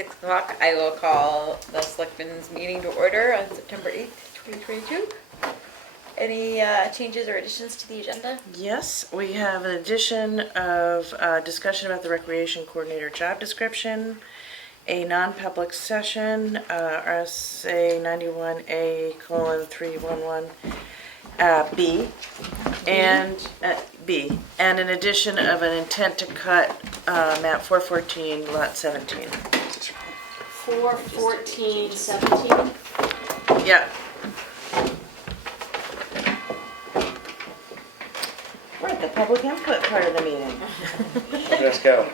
6 o'clock, I will call the Selectmen's meeting to order on September 8th, 2022. Any changes or additions to the agenda? Yes, we have an addition of discussion about the recreation coordinator job description, a non-public session, RSA 91A:311 B, and B, and an addition of an intent to cut map 414, lot 17. 4/14/17. Yeah. We're at the public input part of the meeting. Let's go.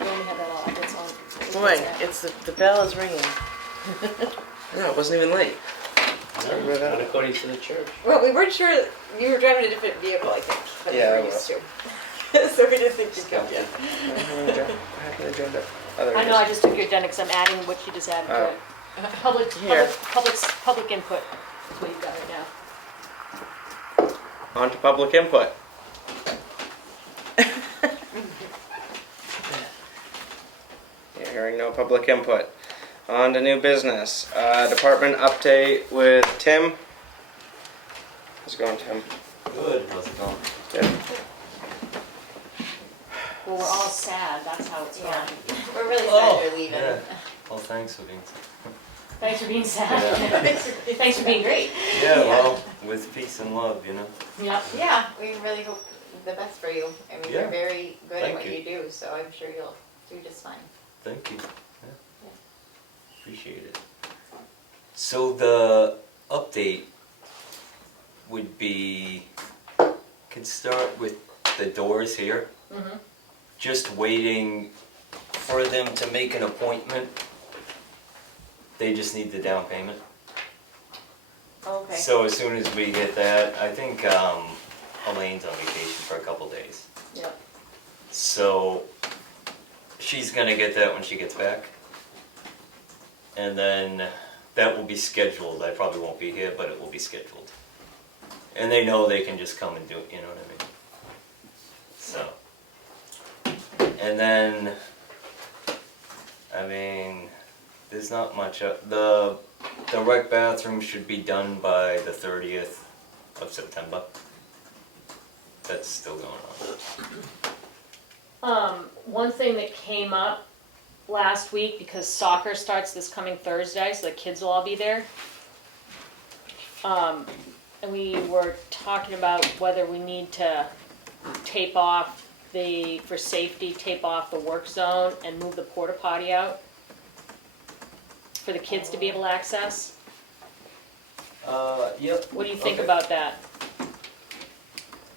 We only have that all. That's all. Boy, it's the bell is ringing. No, it wasn't even late. Not according to the church. Well, we weren't sure, you were driving a different vehicle, I think, than Yeah, I we were used to. So we didn't think you'd come yet. I know. I just took your agenda because I'm adding what you just added to it. Public input. That's what you've got right now. On to public input. Hearing no public input. On to new business. Department update with Tim. How's it going, Tim? Good, how's it going? Good. Well, we're all sad. That's how it's Yeah. going. We're really sad you're leaving. Yeah. Well, thanks for being. Thanks for being sad. Thanks for being great. Yeah, well, with peace and love, you know. Yep. Yeah, we really hope the best for you. I mean, Yeah. you're very good at Thank what you. you do, so I'm sure you'll do just fine. Thank you. Yeah. Appreciate it. So the update would be, could start with the doors here. Mhm. Just waiting for them to make an appointment. They just need the down payment. Okay. So as soon as we get that, I think Elaine's on vacation for a couple days. Yep. So she's gonna get that when she gets back. And then that will be scheduled. I probably won't be here, but it will be scheduled. And they know they can just come and do it, you know what I mean? So. And then, I mean, there's not much. The rec bathroom should be done by the 30th of September. That's still going on. One thing that came up last week, because soccer starts this coming Thursday, so the kids will all be there. And we were talking about whether we need to tape off for safety, tape off the work zone and move the porta potty out for the kids to be able to access. Yep. What do you think Okay. about that?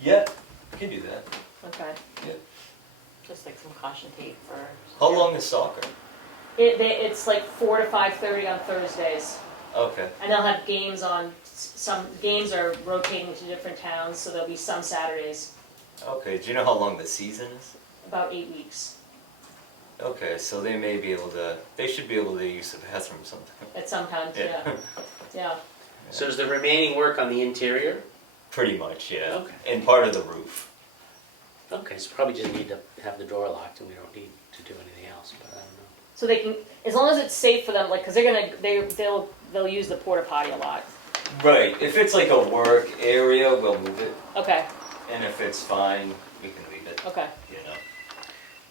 Yeah, you can do that. Okay. Yeah. Just like some caution tape for. How long is soccer? It's like 4 to 5:30 on Thursdays. Okay. And they'll have games on, some games are rotating to different towns, so there'll be some Saturdays, Okay, do you know how long the season is? about 8 weeks Okay, so they may be able to, they should be able to use the bathroom sometime. at some times, yeah. Yeah. So is the remaining work on the interior? Pretty much, yeah. Okay. And part of the roof. Okay, so probably just need to have the door locked and we don't need to do anything else, but I don't know. So they can, as long as it's safe for them, like, cause they'll use the porta potty a lot. Right, if it's like a work area, we'll move it. Okay, And if it's fine, we can leave it, okay, you know.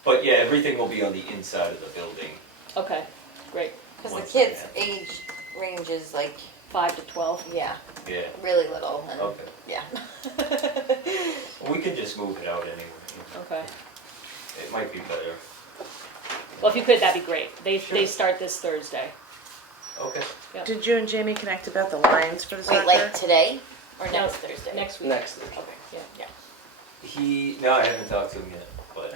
But yeah, everything will be on the inside of the building. okay, great. Because the Once kids' again. age range is like, 5 to 12. yeah, Yeah, really little. And, okay. Yeah. We can just move it out anyway. You know. Okay. It might be better. Well, if you could, that'd be great. They Sure. start this Thursday. Okay. Did you and Jamie connect about the lines for the soccer? Wait, like today or No, next Thursday? Next week. Next Thursday. Okay. Yeah. No, I haven't talked to him yet, but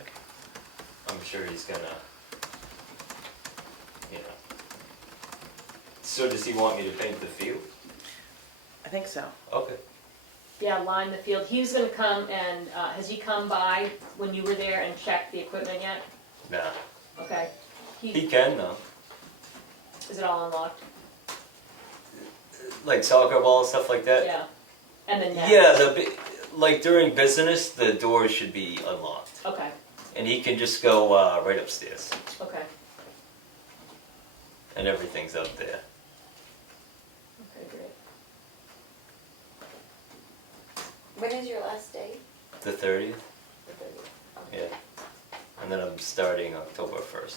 I'm sure he's gonna, you know. So does he want me to paint the field? I think so. Okay. Yeah, line the field. He's gonna come and, has he come by when you were there and checked the equipment yet? Nah. Okay. He can though. Is it all unlocked? Like soccer ball, stuff like that? Yeah. And then net? Yeah, like during business, the doors should be unlocked. Okay, And he can just go right upstairs. okay. and everything's up there. Okay, great. When is your last day? The 30th, The 30th. yeah, Okay. and then I'm starting October 1st.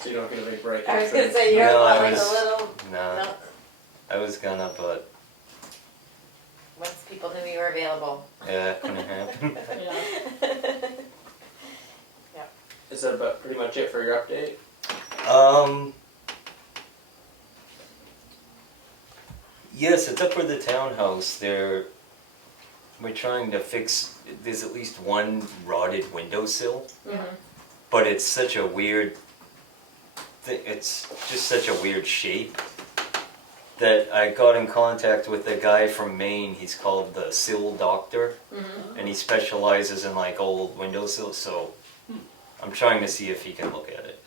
So you don't get a big break. I was gonna say, you No, don't I want like was- a little, No, no, I was gonna, but once people knew you were available. yeah, it couldn't happen. Yeah. Is that about pretty much it for your update? Yes, it's up for the townhouse. We're trying to fix, there's at least one rotted windowsill, but it's such a weird, it's just such a weird shape that I got in contact with a guy from Maine. He's called the Sill Doctor, and he specializes in like old windowsills, so I'm trying to see if he can look at it.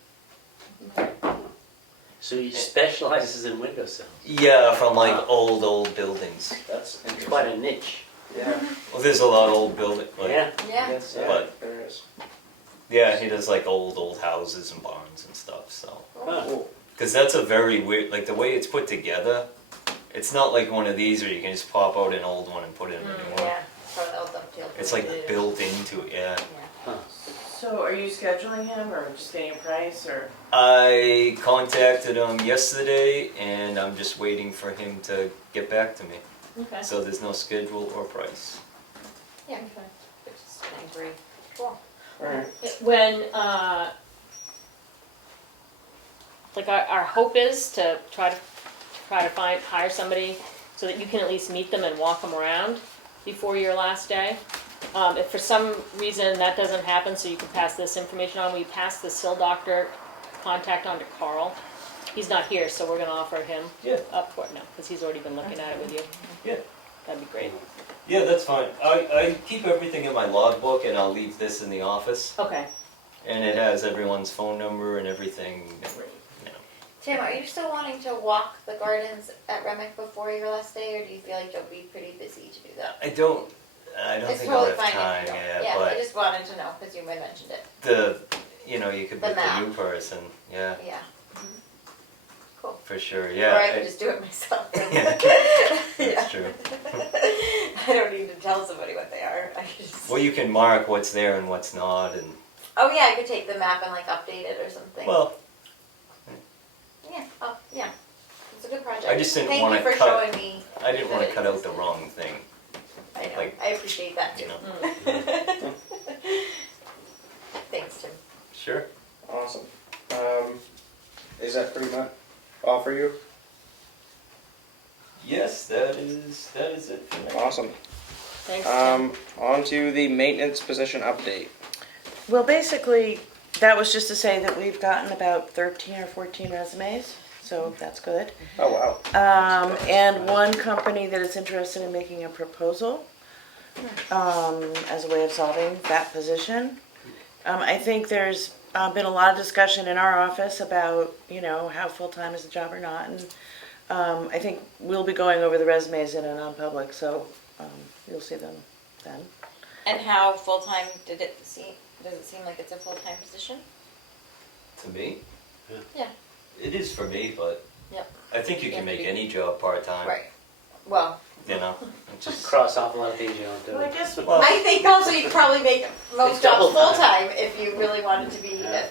So he specializes in windowsills. Yeah, from like old buildings. That's It's interesting. quite a niche. Yeah. Well, there's a lot of old buildings. Like, Yeah. Yeah. Yes, yeah, But- there is. Yeah, he does like old houses and barns and stuff. So, Huh. Cool. because that's a very weird, like the way it's put together. It's not like one of these where you can just pop out an old one and put in a new one. Yeah, so that'll dovetail. It's like built into it. Yeah. Huh. So are you scheduling him or just getting a price or? I contacted him yesterday, and I'm just waiting for him to get back to me. Okay. So there's no schedule or price. Yeah, which is great. Cool. Alright. When, like our hope is to try to hire somebody so that you can at least meet them and walk them around before your last day. If for some reason that doesn't happen, so you can pass this information on, we pass the Sill Doctor contact on to Carl. He's not here, so we're gonna offer him Yeah. up for it now, because he's already been looking at it with you. Yeah. That'd be great. Yeah, that's fine. I keep everything in my logbook, and I'll leave this in the office. Okay. And it has everyone's phone number and everything. You know. Tim, are you still wanting to walk the gardens at Remick before your last day, or do you feel like you'll be pretty busy to do that? I don't It's think I'll totally have fine time. if you don't. Yeah, I but just wanted to know, because you had mentioned it. you could The put the map. new person. Yeah, Yeah. Cool. for sure. Or Yeah, I could just do it myself. Yeah. Yeah. that's true. I don't need to tell somebody what they are. I just. Well, you can mark what's there and what's not, and Oh yeah, I could take the map and like update it or something. well, Yeah. Oh yeah. It's a good project. I just didn't Thank wanna you for cut- showing me. I didn't want that to it cut out the existed. wrong thing. I know. like, I appreciate that too. You know. Thanks, Tim. Sure. Awesome. Is that pretty much all for you? Yes, that is it for me. Awesome. Thanks, Tim. On to the maintenance position update. Well, basically, that was just to say that we've gotten about 13 or 14 resumes, so that's good. Oh, wow. And one company that is interested in making a proposal as a way of solving that position. I think there's been a lot of discussion in our office about, how full-time is the job or not. And I think we'll be going over the resumes in a non-public, so you'll see them then. And how full-time did it seem? Does it seem like it's a full-time position? To me, Yeah. it is for me, but Yep. I think you Yeah, can make pretty- any job part-time. Right. Well, You know, it just Cross off a lot of things you don't do. Well, I guess Well- I think also you could probably make most It's jobs double time. full-time if you really wanted to be, Yeah.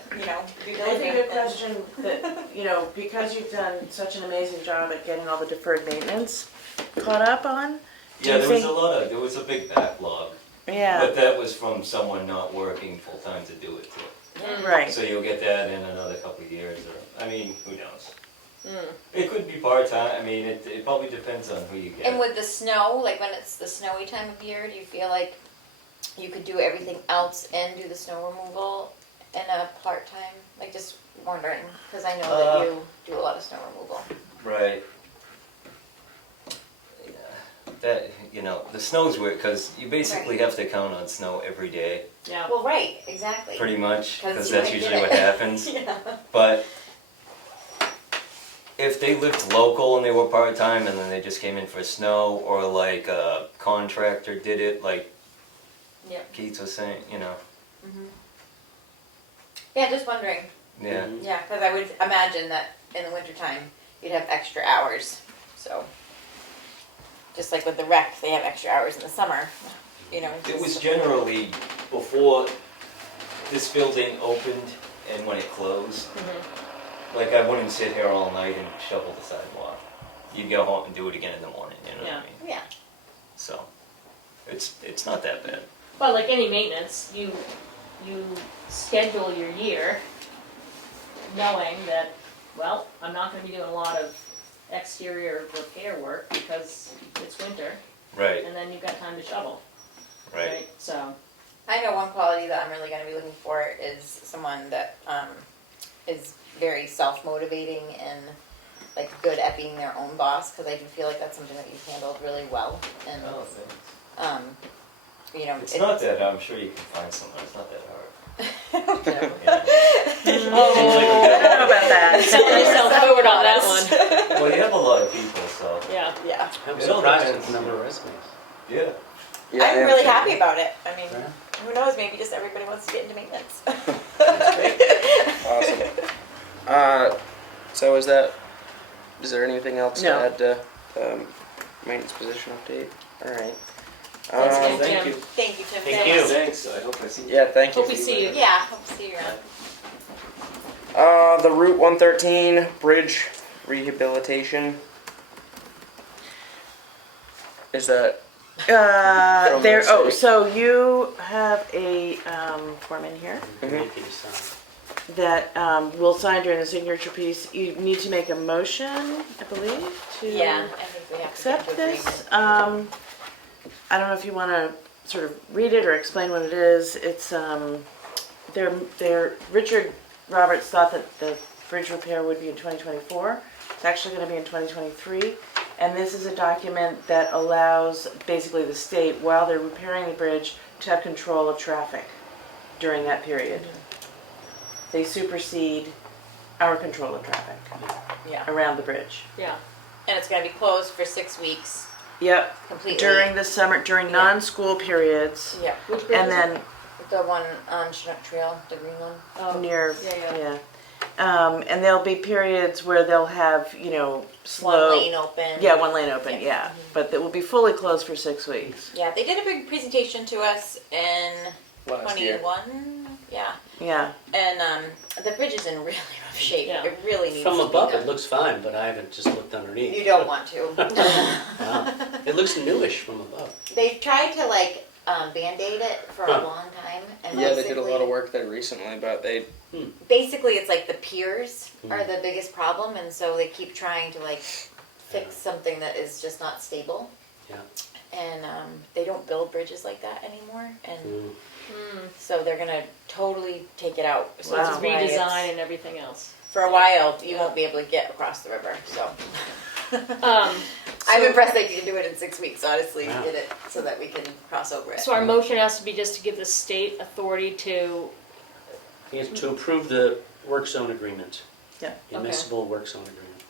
be I think a diligent. question that, because you've done such an amazing job at getting all the deferred maintenance caught up on. Do yeah, you there was a big backlog, Yeah, but that was from someone not working full-time to do it. right. So you'll get that in another couple of years, or, who knows? Mm. It could be part-time, it probably depends on who you get. And with the snow, like when it's the snowy time of year, do you feel like you could do everything else and do the snow removal in a part-time? Like just wondering, because I know that you do a lot of snow removal. Right. Yeah. That, the snow's weird, because you basically Right. have to count on snow every day, Yeah. Well, right, exactly. pretty much, 'Cause because you that's might usually get what it. happens. Yeah. But if they lived local and they were part-time and then they just came in for snow, or like a contractor did it, like Yeah. Keith was saying, Mhm. Yeah, just wondering. Yeah. Yeah, because I would imagine that in the wintertime, you'd have extra hours, so. Just like with the rec, they have extra hours in the summer, you know. It was just- generally before this building opened and when it closed. Like I wouldn't sit here all night and shovel the sidewalk. You'd go home and do it again in the morning, you know what I mean? Yeah, So, it's not that bad. But like any maintenance, you schedule your year knowing that, well, I'm not gonna be doing a lot of exterior repair work because it's winter, Right, and then you've got time to shovel, right. right? So, I know one quality that I'm really gonna be looking for is someone that, is very self-motivating and like good at being their own boss, because I do feel like that's something that you've handled really well, and, Oh, thanks. you know. It's not that, I'm sure you can find someone, it's not that hard. that. Yeah. I don't know about that. selling yourself forward on that one. Well, you have a lot of people, so, Yeah. Yeah, I'm It all surprised at depends. the number of resumes. yeah. Yeah, I'm really happy about it. I mean, Yeah. who knows, maybe just everybody wants to get into maintenance. Awesome. So is there anything else No. to add to maintenance position update? All right. Thanks again, thank Tim. you. Thank you, Tim. Thank Thanks. you. Thanks, I hope I see you. Yeah, thank you. Hope we see you. Yeah, hope to see you around. The Route 113 bridge rehabilitation. Is that From There, the oh, city. so you have a, form in here Make you sign. that, we'll sign during the signature piece. You need to make a motion, I believe, to Yeah, I think we have to accept get to this. agreement. I don't know if you wanna sort of read it or explain what it is. It's, Richard Roberts thought that the bridge repair would be in 2024. It's actually gonna be in 2023. And this is a document that allows basically the state, while they're repairing the bridge, to have control of traffic during that period. They supersede our control of traffic Yeah, around the bridge. Yeah. and it's gonna be closed for 6 weeks Yep, completely. during the summer, during Yeah. non-school periods. Yeah, Which bridge And is it? then the one on Chinook Trail, the green one. Oh, near, yeah. yeah. And there'll be periods where they'll have, you know, slow. One lane open. Yeah, one lane open, Yeah. yeah. But it will be fully closed for 6 weeks. Yeah, they did a big presentation to us in last year? 21. Yeah, Yeah. and the bridge is in really rough shape. Yeah. It really needs From to above, be it done. looks fine, but I haven't just looked underneath. You don't want to. Wow. It looks newish from above. They tried to like band-aid it for a Huh. long time, and Yeah, they did a basically- lot of work there recently, but they Basically, it's like the piers are Mhm. the biggest problem, and so they keep trying to like fix something that is just not stable. Yeah. And they don't build bridges like that anymore, and Mm. so they're gonna totally take it out. So Wow. that's why it's- Redesign and everything else. for a while, you won't be able to get across the river. So Um, I'm so- impressed they can do it in 6 weeks. Honestly, Wow. did it so that we can cross over it. So our motion has to be just to give the state authority to, I think it's to approve the work zone agreement. Yeah. The Okay. municipal work zone agreement.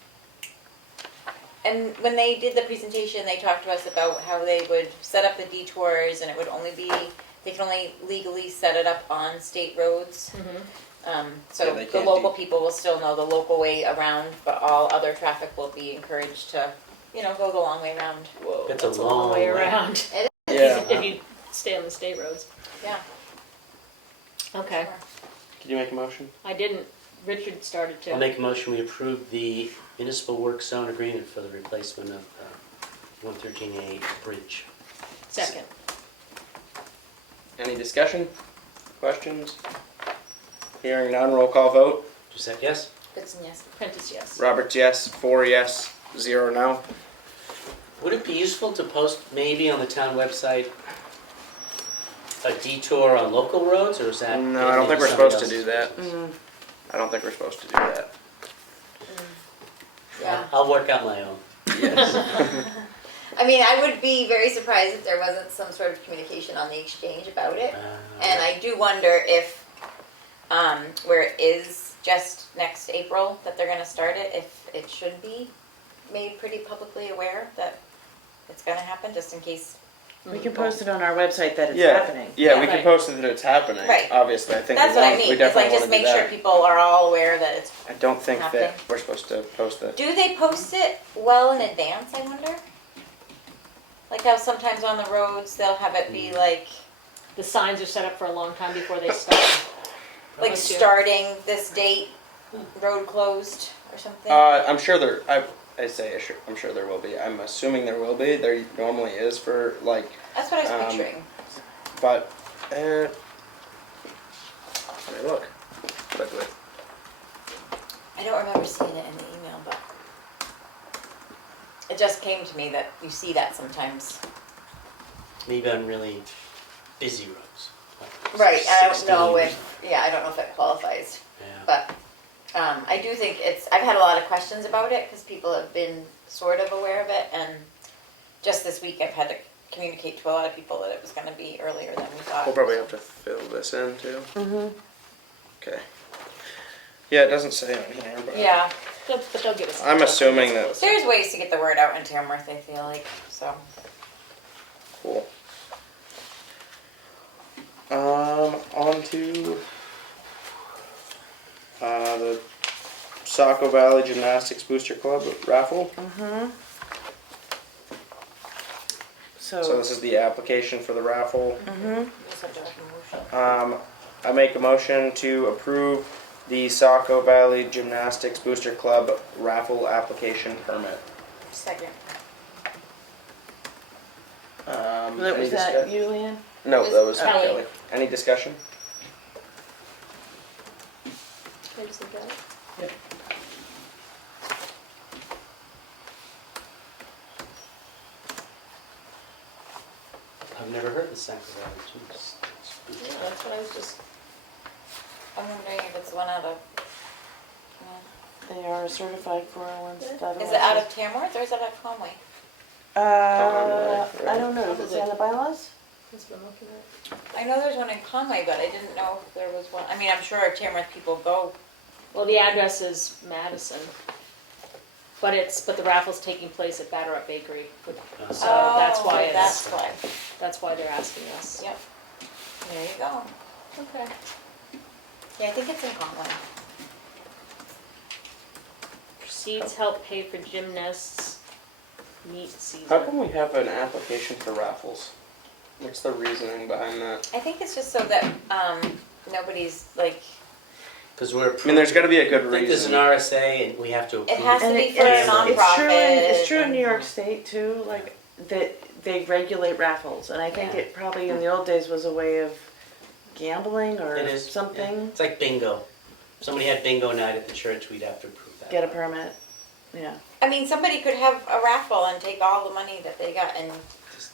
And when they did the presentation, they talked to us about how they would set up the detours, and it would only be, they can only legally set it up on state roads. So Yeah, they the can't local people will still know the local way around, but all other traffic will be encouraged to, go the long way around. Whoa. It's a it's a long long way way. around. yeah. If you stay on the state roads. Yeah. Okay, Did you make a motion? I didn't, Richard started to. I'll make a motion, we approve the municipal work zone agreement for the replacement of 113A bridge. Second. Any discussion? Questions? Hearing none, roll call vote. Giuseppe, yes? Goodson, yes. Prentice, yes. Roberts, yes. 4 yes. 0 no. Would it be useful to post maybe on the town website a detour on local roads, or is that? No, I don't think we're supposed to do that. I don't think we're supposed to do that. Yeah. I'll work out my own. Yes. I mean, I would be very surprised if there wasn't some sort of communication on the exchange about it. And I do wonder if, where it is just next April that they're gonna start it, if it should be made pretty publicly aware that it's gonna happen, just in case We can post it on our website that it's Yeah, happening. yeah, we Right. can post it that it's happening. Right. Obviously, I think That's we what I want, mean, we it's like definitely just want to do make sure that. people are all aware that it's, I don't think that happening. we're supposed to post it. do they post it well in advance, I wonder? Like how sometimes on the roads, they'll have it be like, The signs are set up for a long time before they start. like Bless you. starting this date, road closed or something? I'm sure there. I'm sure there will be. I'm assuming there will be. There normally is for like, That's what I was um, picturing. but. Let me look. Quickly. I don't remember seeing it in the email, but it just came to me that you see that sometimes. Maybe on really busy roads. like Right, I don't 16. know if, I don't know if it qualifies, Yeah. but I do think I've had a lot of questions about it because people have been sort of aware of it, and just this week I've had to communicate to a lot of people that it was going to be earlier than we thought. We'll probably have to fill this in too. Mm-hmm. Okay. Yeah, it doesn't say on here, but. Yeah, But they'll give us. I'm assuming that- there's ways to get the word out in Tamworth, I feel like, so. Cool. On to the Saco Valley Gymnastics Booster Club raffle. Mm-hmm. So this is the application for the raffle. Mm-hmm. Just have to make a motion. I make a motion to approve the Saco Valley Gymnastics Booster Club raffle application permit. Second. Was Any that discuss- you, Leanne? No, that was Kelly. Kelly. Any discussion? I just look at it. I've never heard the Saco Valley Gymnastics. Yeah, that's what I was just, I'm wondering if it's one out of, They are certified 401. is it out of Tamworth or is it out of Conway? I don't know. Does it say on the bylaws? That's what I'm looking at. I know there's one in Conway, but I didn't know if there was one. I mean, I'm sure Tamworth people go. Well, the address is Madison, but the raffle's taking place at Batter Up Bakery. So that's why That's why. that's why they're asking us. Yep. There you go. Okay. Yeah, I think it's in Conway. Proceeds help pay for gymnasts meet season. How come we have an application for raffles? What's the reasoning behind that? I think it's just so that nobody's like. Because we're. I mean, there's got to be a good I think there's an reason. RSA and we have to approve. It has to And be it- for a it's true. It's true in nonprofit. New York State too. Like that they regulate raffles, and I think Yeah. it probably in the old days was a way of gambling or It is, something. yeah. It's like bingo. If somebody had bingo night at the church, we'd have to approve that. Get a permit. Yeah. I mean, somebody could have a raffle and take all the money that they got and.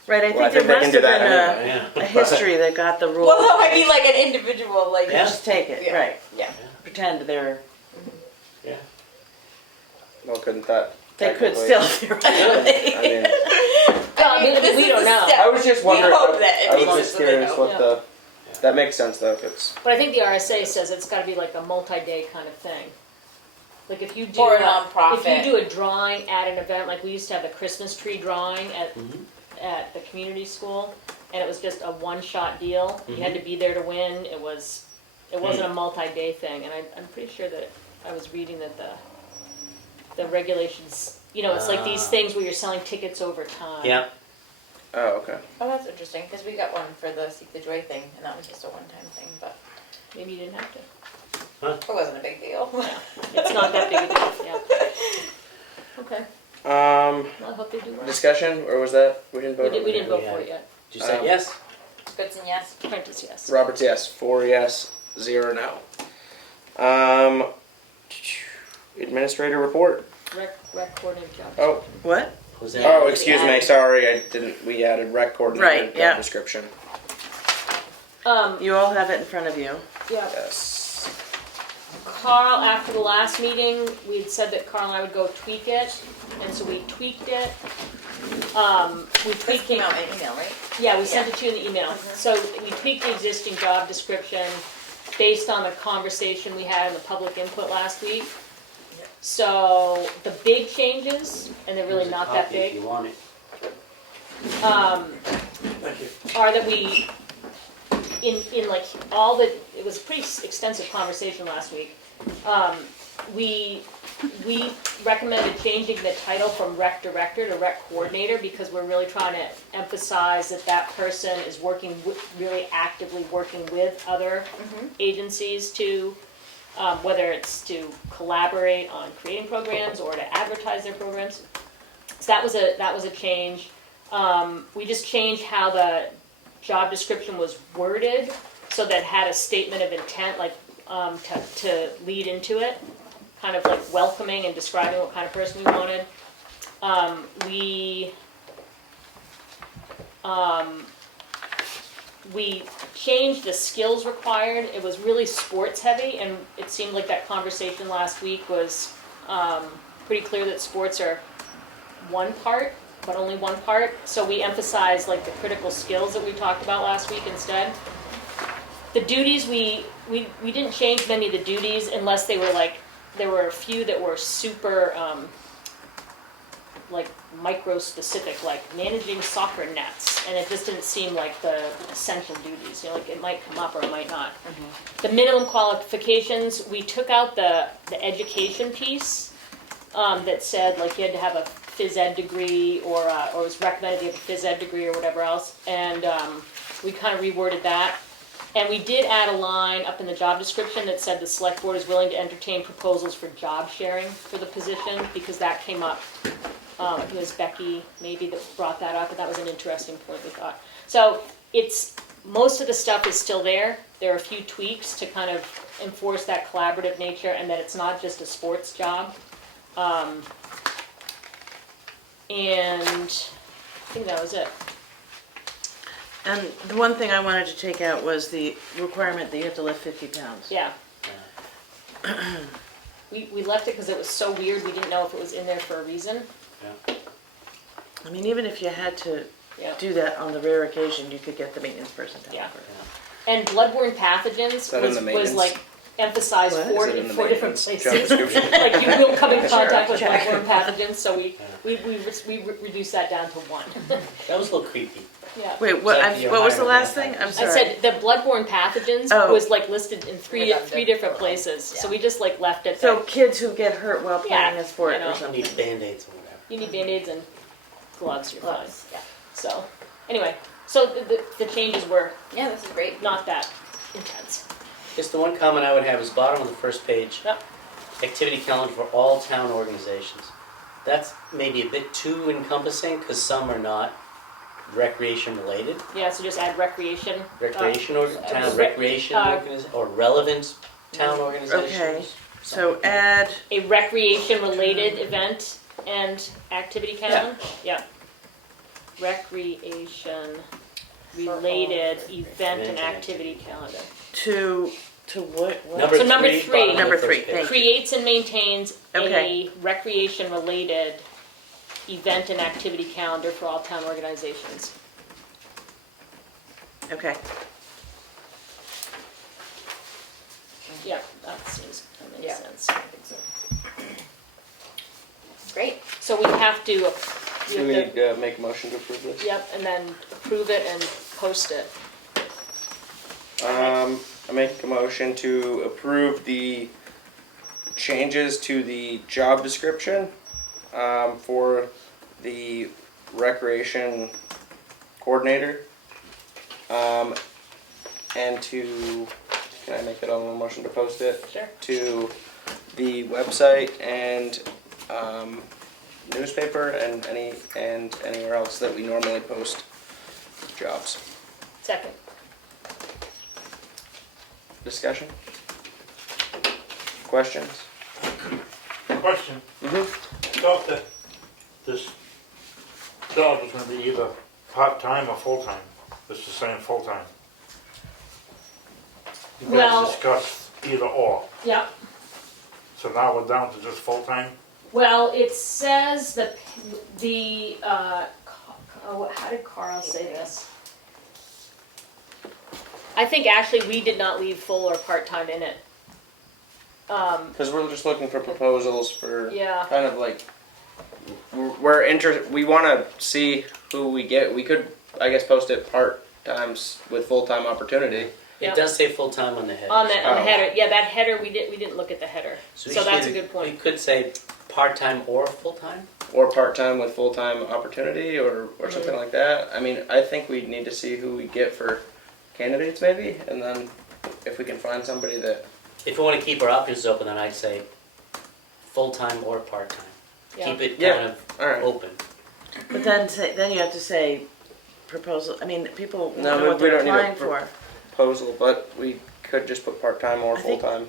Right. I Well, I think think there they must can have do been that anyway. a Yeah. history that got the rule. Well, no, I mean like an individual, like. Yeah. Just take it. Yeah. Right. Yeah. Pretend they're. Yeah. Well, couldn't that? They could technically- still. I mean, I mean, this we is don't a know. step. I was just wondering. We hope that I it was makes just it so they curious know. what the. That makes sense though. If it's But I think the RSA says it's gotta be like a multi-day kind of thing. Like if you do. Or a If nonprofit. you do a drawing at an event, like we used to have the Christmas tree drawing at Mhm. at the community school, and it was just a one-shot deal. You had to be there to win. It wasn't a multi-day thing, and I'm pretty sure that I was reading that the regulations, it's like these things where you're selling tickets over time. Yeah. oh okay. Oh, that's interesting because we got one for the Seek the Joy thing, and that was just a one-time thing, but Maybe you didn't have to. it wasn't a big deal. It's not that big a deal. Yeah. Okay. Well, I hope they do well. Discussion or was that we didn't vote? We on didn't that? vote for it yet. Did you say Um, yes? Goodson, yes. Prentice, yes. Roberts, yes. 4 yes, 0 no. Administrator report. Rec coordinator job. Oh. What? Was that? Oh, excuse me. Sorry, I didn't. We added rec coordinator Right, yeah. job description. You all have it in front of you. Yeah. Yes. Carl, after the last meeting, we had said that Carl and I would go tweak it, and so we tweaked it. We This tweaked came it. out in email, right? Yeah, we sent it to you in the email. So we tweaked the existing job description based on the conversation we had in the public input last week. So the big changes, and they're really There's a not that copy if big. you want it. are that we, in like it was a pretty extensive conversation last week. We recommended changing the title from rec director to rec coordinator because we're really trying to emphasize that that person is really actively working with other agencies to, whether it's to collaborate on creating programs or to advertise their programs. So that was a change. We just changed how the job description was worded so that it had a statement of intent, like to lead into it, kind of like welcoming and describing what kind of person we wanted. We changed the skills required. It was really sports heavy, and it seemed like that conversation last week was pretty clear that sports are one part, but only one part. So we emphasized like the critical skills that we talked about last week instead. The duties, we didn't change many of the duties unless they were like, there were a few that were super like micro specific, like managing soccer nets, and it just didn't seem like the essential duties. Like it might come up or it might not. The minimum qualifications, we took out the education piece that said like you had to have a phys ed degree or it was recommended you have a phys ed degree or whatever else, and we kind of reworded that. And we did add a line up in the job description that said the select board is willing to entertain proposals for job sharing for the position, because that came up. It was Becky maybe that brought that up, and that was an interesting point we thought. So most of the stuff is still there. There are a few tweaks to kind of enforce that collaborative nature and that it's not just a sports job. And I think that was it. And the one thing I wanted to take out was the requirement that you have to lift 50 pounds. Yeah. We left it because it was so weird. We didn't know if it was in there for a reason. Yeah. I mean, even if you had to Yeah. do that on the rare occasion, you could get the maintenance person to Yeah. help. And bloodborne pathogens that in the was maintenance? like emphasized What? four Is it in the different maintenance job places. description? Like you will come in contact with Sure. bloodborne pathogens, so we reduced that down to one. That was a little creepy. Yeah. Wait, what? Exactly, What was the you're last hiring thing? I'm I sorry. said the bloodborne pathogens Oh. was like listed in three Redundant. different places, so we just like left it So there. kids who get hurt while playing Yeah, a sport you know. or You something. need Band-Aids or whatever. You need Band-Aids and gloves, you're fine. Gloves, yeah. So, anyway, so the changes were Yeah, this is great. not that intense. Just the one comment I would have is bottom of the first page. Yep. Activity calendar for all town organizations. That's maybe a bit too encompassing because some are not recreation related. Yeah, so just add recreation. Recreation or town recreation or relevant town organizations. Okay. So add, A recreation-related event and activity calendar? Yeah. Recreation-related event and activity calendar. to what? Number So number three, three. bottom of the Number first three, page. thank you. Creates and maintains Okay. a recreation-related event and activity calendar for all town organizations. Okay. Yeah, that seems to make Yeah. sense. I think so. Great. So we have to, Do we need to make a motion to approve this? yep, and then approve it and post it. I make a motion to approve the changes to the job description for the recreation coordinator. And can I make that on a motion to post it? Sure. To the website and newspaper and anywhere else that we normally post jobs. Second. Discussion? Questions? Question. Mm-hmm. Thought that this job was gonna be either part-time or full-time. This is saying full-time. You Well- guys discussed either or, Yep. so now we're down to just full-time? Well, it says how did Carl say this? I think actually we did not leave full or part-time in it. Because we're just looking for proposals for Yeah. kind of like we want to see who we get. We could I guess post it part-times with full-time opportunity. Yeah. It does say full-time on the head. On the Oh. header, yeah, that header, we didn't look at the header. So that's a good We point. could say part-time or full-time. Or part-time with full-time opportunity, or something like that. I mean, I think we need to see who we get for candidates maybe, and then if we can find somebody that, If we want to keep our options open, then I'd say full-time or part-time. Yeah. Keep it Yeah. kind of alright. open. But then you have to say proposal, I mean, people No, know what we they're don't need a applying pro- for. Proposal, but we could just put part-time or I think- full-time.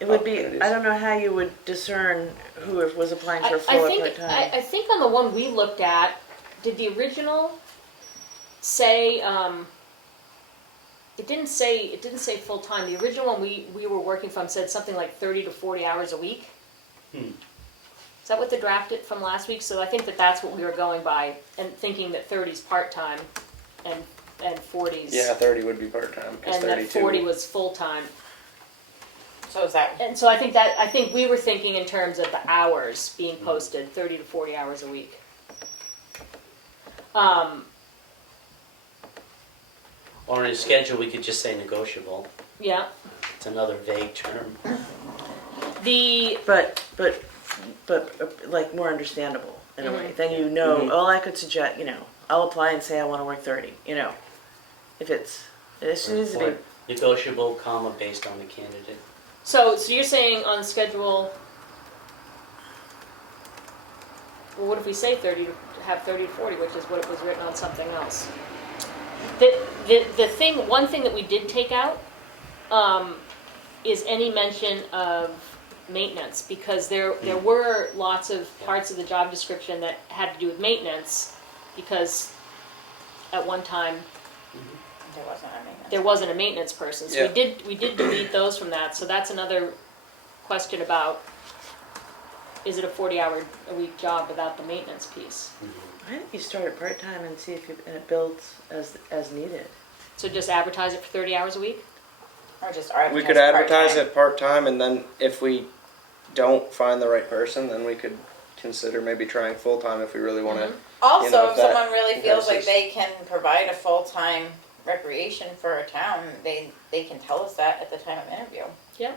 It would be, opportunities. I don't know how you would discern who was applying for I full or think, part-time. I think on the one we looked at, did the original say, it didn't say full-time. The original one we were working from said something like 30 to 40 hours a week. Hmm. Is that what the drafted from last week? So I think that's what we were going by, and thinking that 30 is part-time and 40's. Yeah, 30 would be part-time, because And that 32. 40 was full-time. So is that, And so I think we were thinking in terms of the hours being posted, 30 to 40 hours a week. Or in a schedule, we could just say negotiable. Yeah. It's another vague term. But like more understandable in a way. Then you know, Mhm. I could suggest, I'll apply and say I want to work 30, If it needs to be, Or negotiable, comma, based on the candidate. So you're saying on schedule, well, what if we say 30 to have 30 to 40, which is what was written on something else? One thing that we did take out is any mention of maintenance, because there were lots of parts of the job description that had to do with maintenance, because at one time there wasn't a maintenance? there wasn't a maintenance person. So Yeah. we did delete those from that. So that's another question about, is it a 40-hour-a-week job without the maintenance piece? I think you start at part-time and see and it builds as needed. So just advertise it for 30 hours a week? Or just advertise We could advertise part-time? it part-time, and then if we don't find the right person, then we could consider maybe trying full-time if we really want to. Also, you know, if if that someone really feels like versus- they can provide a full-time recreation for a town, they can tell us that at the time of interview, Yeah.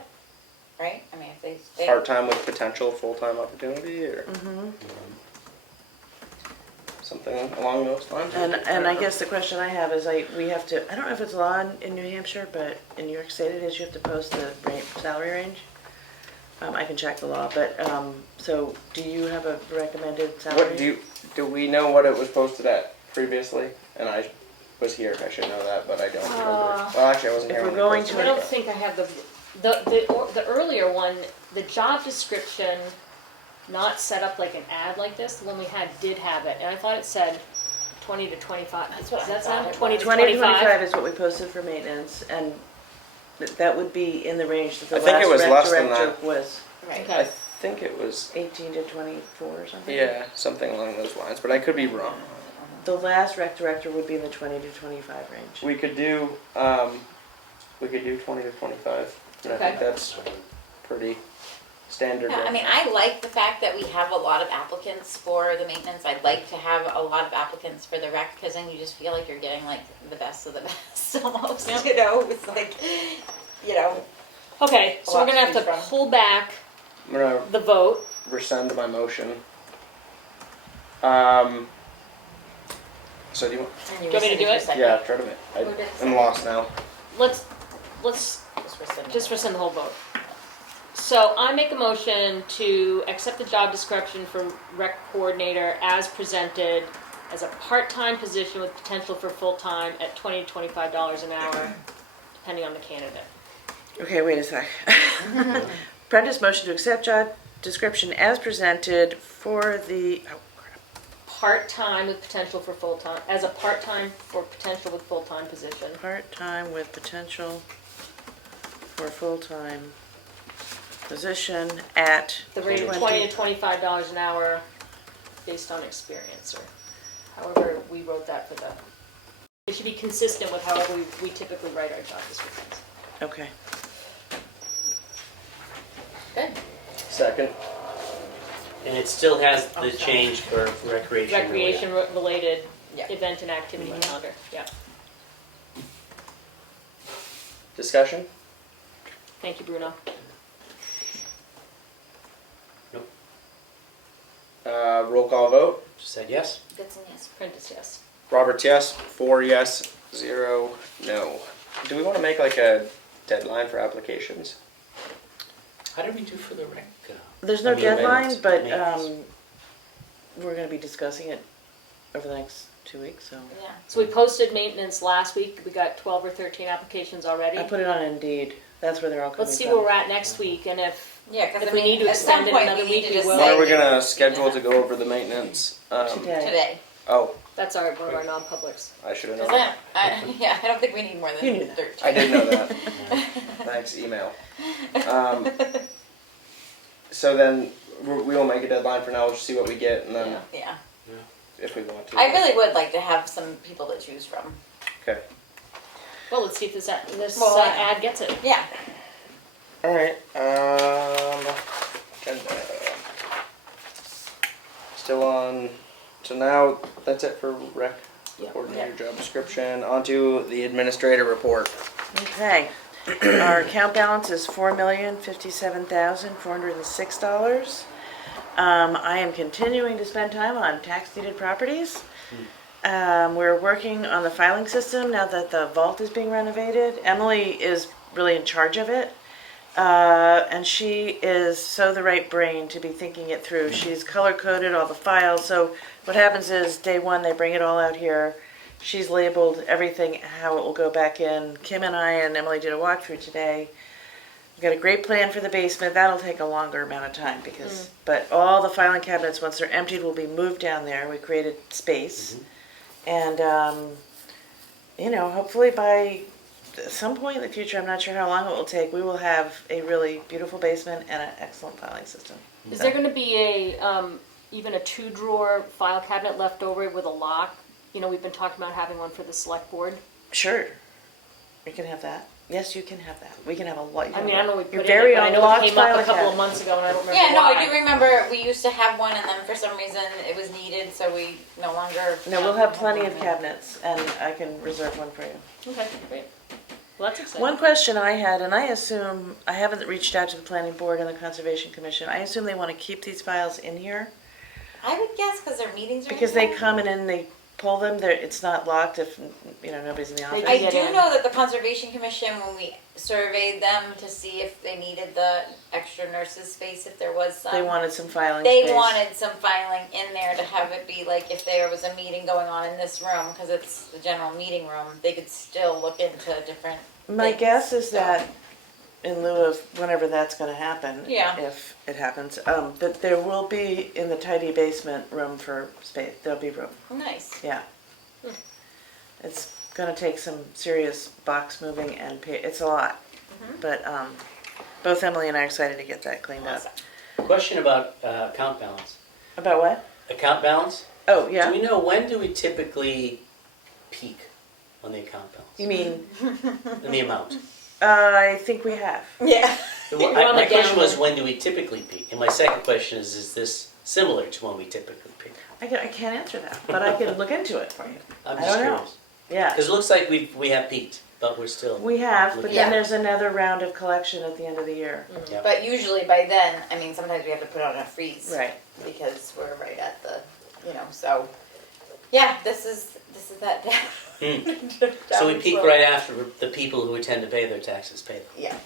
right? I mean, if they think, Part-time with potential full-time opportunity, or something along those lines. And I guess the question I have is we have to, I don't know if it's law in New Hampshire, but in New York State it is, you have to post the salary range. I can check the law, but, so do you have a recommended salary? What do we know what it was posted at previously? And I was here, I should know that, but I don't remember. Well, actually, I wasn't if here we're when they going posted I it, don't but- think I have the earlier one, the job description, not set up like an ad like this, the one we had did have it, and I thought it said 20 to 25. That's what I Does that thought sound it 20 was. to 20 to 25? 25 is what we posted for maintenance, and that would be in the range that the I think it last was rec less than director that. was right. Okay. I think it was, 18 to 24 or something. yeah, something along those lines, but I could be wrong. The last rec director would be in the 20 to 25 range. We could do 20 to 25. And I Okay. think that's pretty standard. Yeah, I mean, I like the fact that we have a lot of applicants for the maintenance. I'd like to have a lot of applicants for the rec, because then you just feel like you're getting like the best of the best almost, Yep. It's like, Okay, so A lot we're gonna to have to choose from. pull back I'm gonna the vote. rescind my motion. So do you want? and you Do you want me to do it? rescind Yeah, try to. Who did I'm say? lost now. Let's Just rescind. just rescind the whole vote. So I make a motion to accept the job description for rec coordinator as presented as a part-time position with potential for full-time at $20 to $25 an hour, depending on the candidate. Okay, wait a sec. Brenda's motion to accept job description as presented for the, Part-time with potential for full-time, as a part-time for potential with full-time position. part-time with potential for full-time position at The rate of 20 to $25 an hour based on experience, or however we wrote that for the, it should be consistent with however we typically write our job descriptions. Okay. Good. Second. And it still has the change for recreation. Recreation related Yeah. event and activity calendar, yeah. Discussion? Thank you, Bruno. Roll call vote. Just said yes? Goodson, yes. Prentice, yes. Roberts, yes. 4 yes, 0 no. Do we want to make like a deadline for applications? How did we do for the rec? There's no I mean, deadline, maintenance. but Maintenance. we're gonna be discussing it over the next 2 weeks, so. Yeah. So we posted maintenance last week, we got 12 or 13 applications already. I put it on Indeed, that's where they're all coming Let's see from. where we're at next week, and if, Yeah, because If I we mean, need to at some extend it point another we need week, to we just will. When say are we gonna schedule yeah, to go over the maintenance? Today. today. Oh, that's one of our non-publics. I should have Because known. yeah, I don't think we need more You than knew that. 13. I did know that. Thanks, email. So then we will make a deadline for now. We'll just see what we get, and then Yeah. Yeah. if we want to. I really would like to have some people to choose from. Okay. Well, let's see if this Well, ad gets it. Yeah. All right. Agenda. Still on. So now that's it for rec Yeah. coordinator job description. On to the administrator report. Okay, our account balance is $4,057,406. I am continuing to spend time on tax deeded properties. We're working on the filing system now that the vault is being renovated. Emily is really in charge of it. And she is so the right brain to be thinking it through. She's color-coded all the files, so what happens is day one they bring it all out here. She's labeled everything how it will go back in. Kim and I and Emily did a walkthrough today. We've got a great plan for the basement. That'll take a longer amount of time because, but all the filing cabinets, once they're emptied, will be moved down there. We created space. And, you know, hopefully by some point in the future, I'm not sure how long it will take, we will have a really beautiful basement and an excellent filing system. Is there gonna be a, even a 2-drawer file cabinet left over with a lock? You know, we've been talking about having one for the select board. Sure. We can have that. Yes, you can have that. We can have a lot. I mean, I don't know what we Your put in very it, but I own know it locked came up file a couple of cabinet. months ago and I don't remember Yeah, no, why. I do remember we used to have one and then for some reason it was needed, so we no longer. No, we'll have plenty of cabinets and I can reserve one for you. Okay, great. Well, that's exciting. One question I had, and I assume, I haven't reached out to the planning board and the conservation commission, I assume they want to keep these files in here? I would guess because their meetings are. Because in they there. come in and they pull them, it's not locked if, you know, nobody's in the office. I Get do in. know that the Conservation Commission, when we surveyed them to see if they needed the extra nurses space, if there was some. They wanted some filing They space. wanted some filing in there to have it be like if there was a meeting going on in this room, because it's the general meeting room, they could still look into different. My things, guess is so. that in lieu of whenever that's gonna happen. Yeah. If it happens, that there will be in the tidy basement room for space, there'll be room, Nice. yeah. It's gonna take some serious box moving and it's a lot. But, both Emily and I are excited to get that cleaned up. Awesome. Question about account balance. About what? Account balance? Oh, Do yeah? we know when do we typically peak on the account balance? You mean, In the amount? I think we have. Yeah. on My the question was downward. when do we typically peak? And my second question is this similar to when we typically peak? I can't answer that, but I can look into it for you. I'm I just don't know. curious. Yeah, Because it looks like we have peaked, but we're still. we have, but Yeah. then there's another round of collection at the end of the year. Yeah. But usually by then, I mean, sometimes we have to put on a freeze. Right. Because we're right at the, so, yeah, this is that down. So we down peak slope. right after the people who intend to pay their taxes pay them. Yeah. Okay.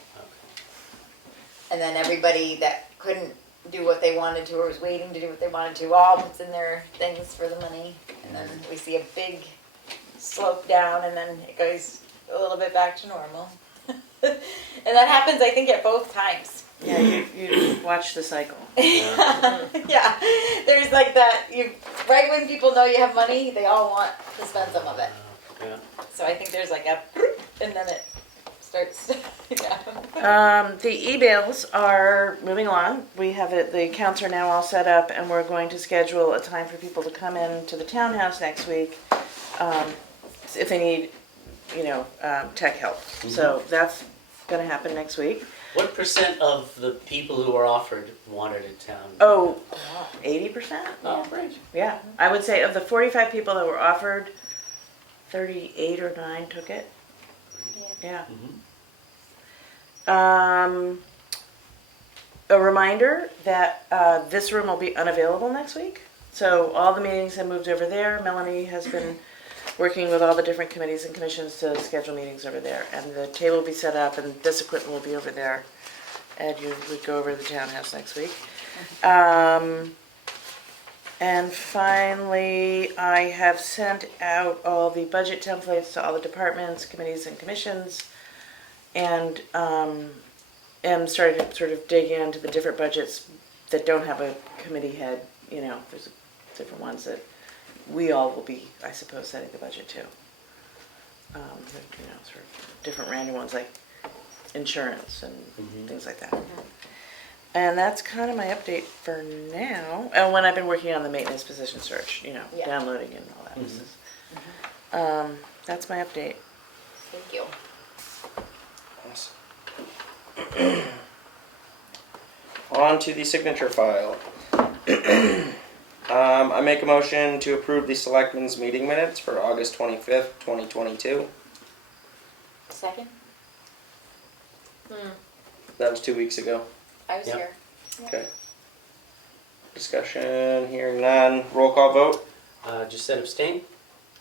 And then everybody that couldn't do what they wanted to or was waiting to do what they wanted to all puts in their things for the money. And then we see a big slope down and then it goes a little bit back to normal. And that happens, I think, at both times. Yeah, you watch the cycle. Yeah, there's like that, right when people know you have money, they all want to spend some of it. Yeah. So I think there's like a, and then it starts, yeah. The e-bills are moving along. We have it, the accounts are now all set up and we're going to schedule a time for people to come in to the townhouse next week, if they need, tech help. So that's gonna happen next week. What percent of the people who were offered wanted a town? Oh, 80%? Oh, great. Yeah, I would say of the 45 people that were offered, 38 or 9 took it. Yeah. A reminder that this room will be unavailable next week. So all the meetings have moved over there. Melanie has been working with all the different committees and commissions to schedule meetings over there. And the table will be set up and this equipment will be over there. And you would go over to the townhouse next week. And finally, I have sent out all the budget templates to all the departments, committees, and commissions. And am starting to sort of dig into the different budgets that don't have a committee head. You know, there's different ones that we all will be, I suppose, setting the budget to. You know, sort of different random ones like insurance and things like that. And that's kind of my update for now. And when I've been working on the maintenance position search, you know, Yeah. downloading and all that. That's my update. Thank you. On to the signature file. I make a motion to approve the Selectmen's meeting minutes for August 25th, 2022. Second? That was 2 weeks ago. I was Yep. here. Okay. Discussion, hearing none. Roll call vote. Just said abstain?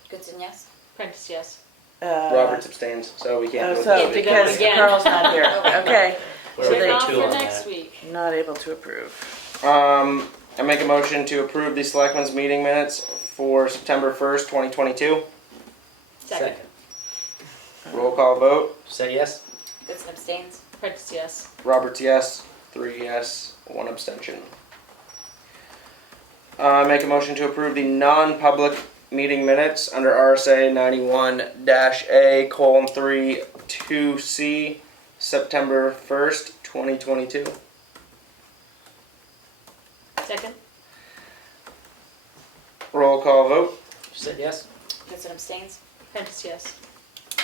Goodson, yes? Prentice, yes. Roberts abstains, so we can't do So it. because again. Carl's not here. Okay. We're So Check they off two for on next that. week. not able to approve. I make a motion to approve the Selectmen's meeting minutes for September 1st, 2022. Second. Roll call vote. Said yes? Goodson abstains. Prentice, yes. Roberts, yes. 3 yes, 1 abstention. I make a motion to approve the non-public meeting minutes under RSA 91-A:3 2C, September 1st, 2022. Second. Roll call vote. Said yes? Goodson abstains. Prentice, yes.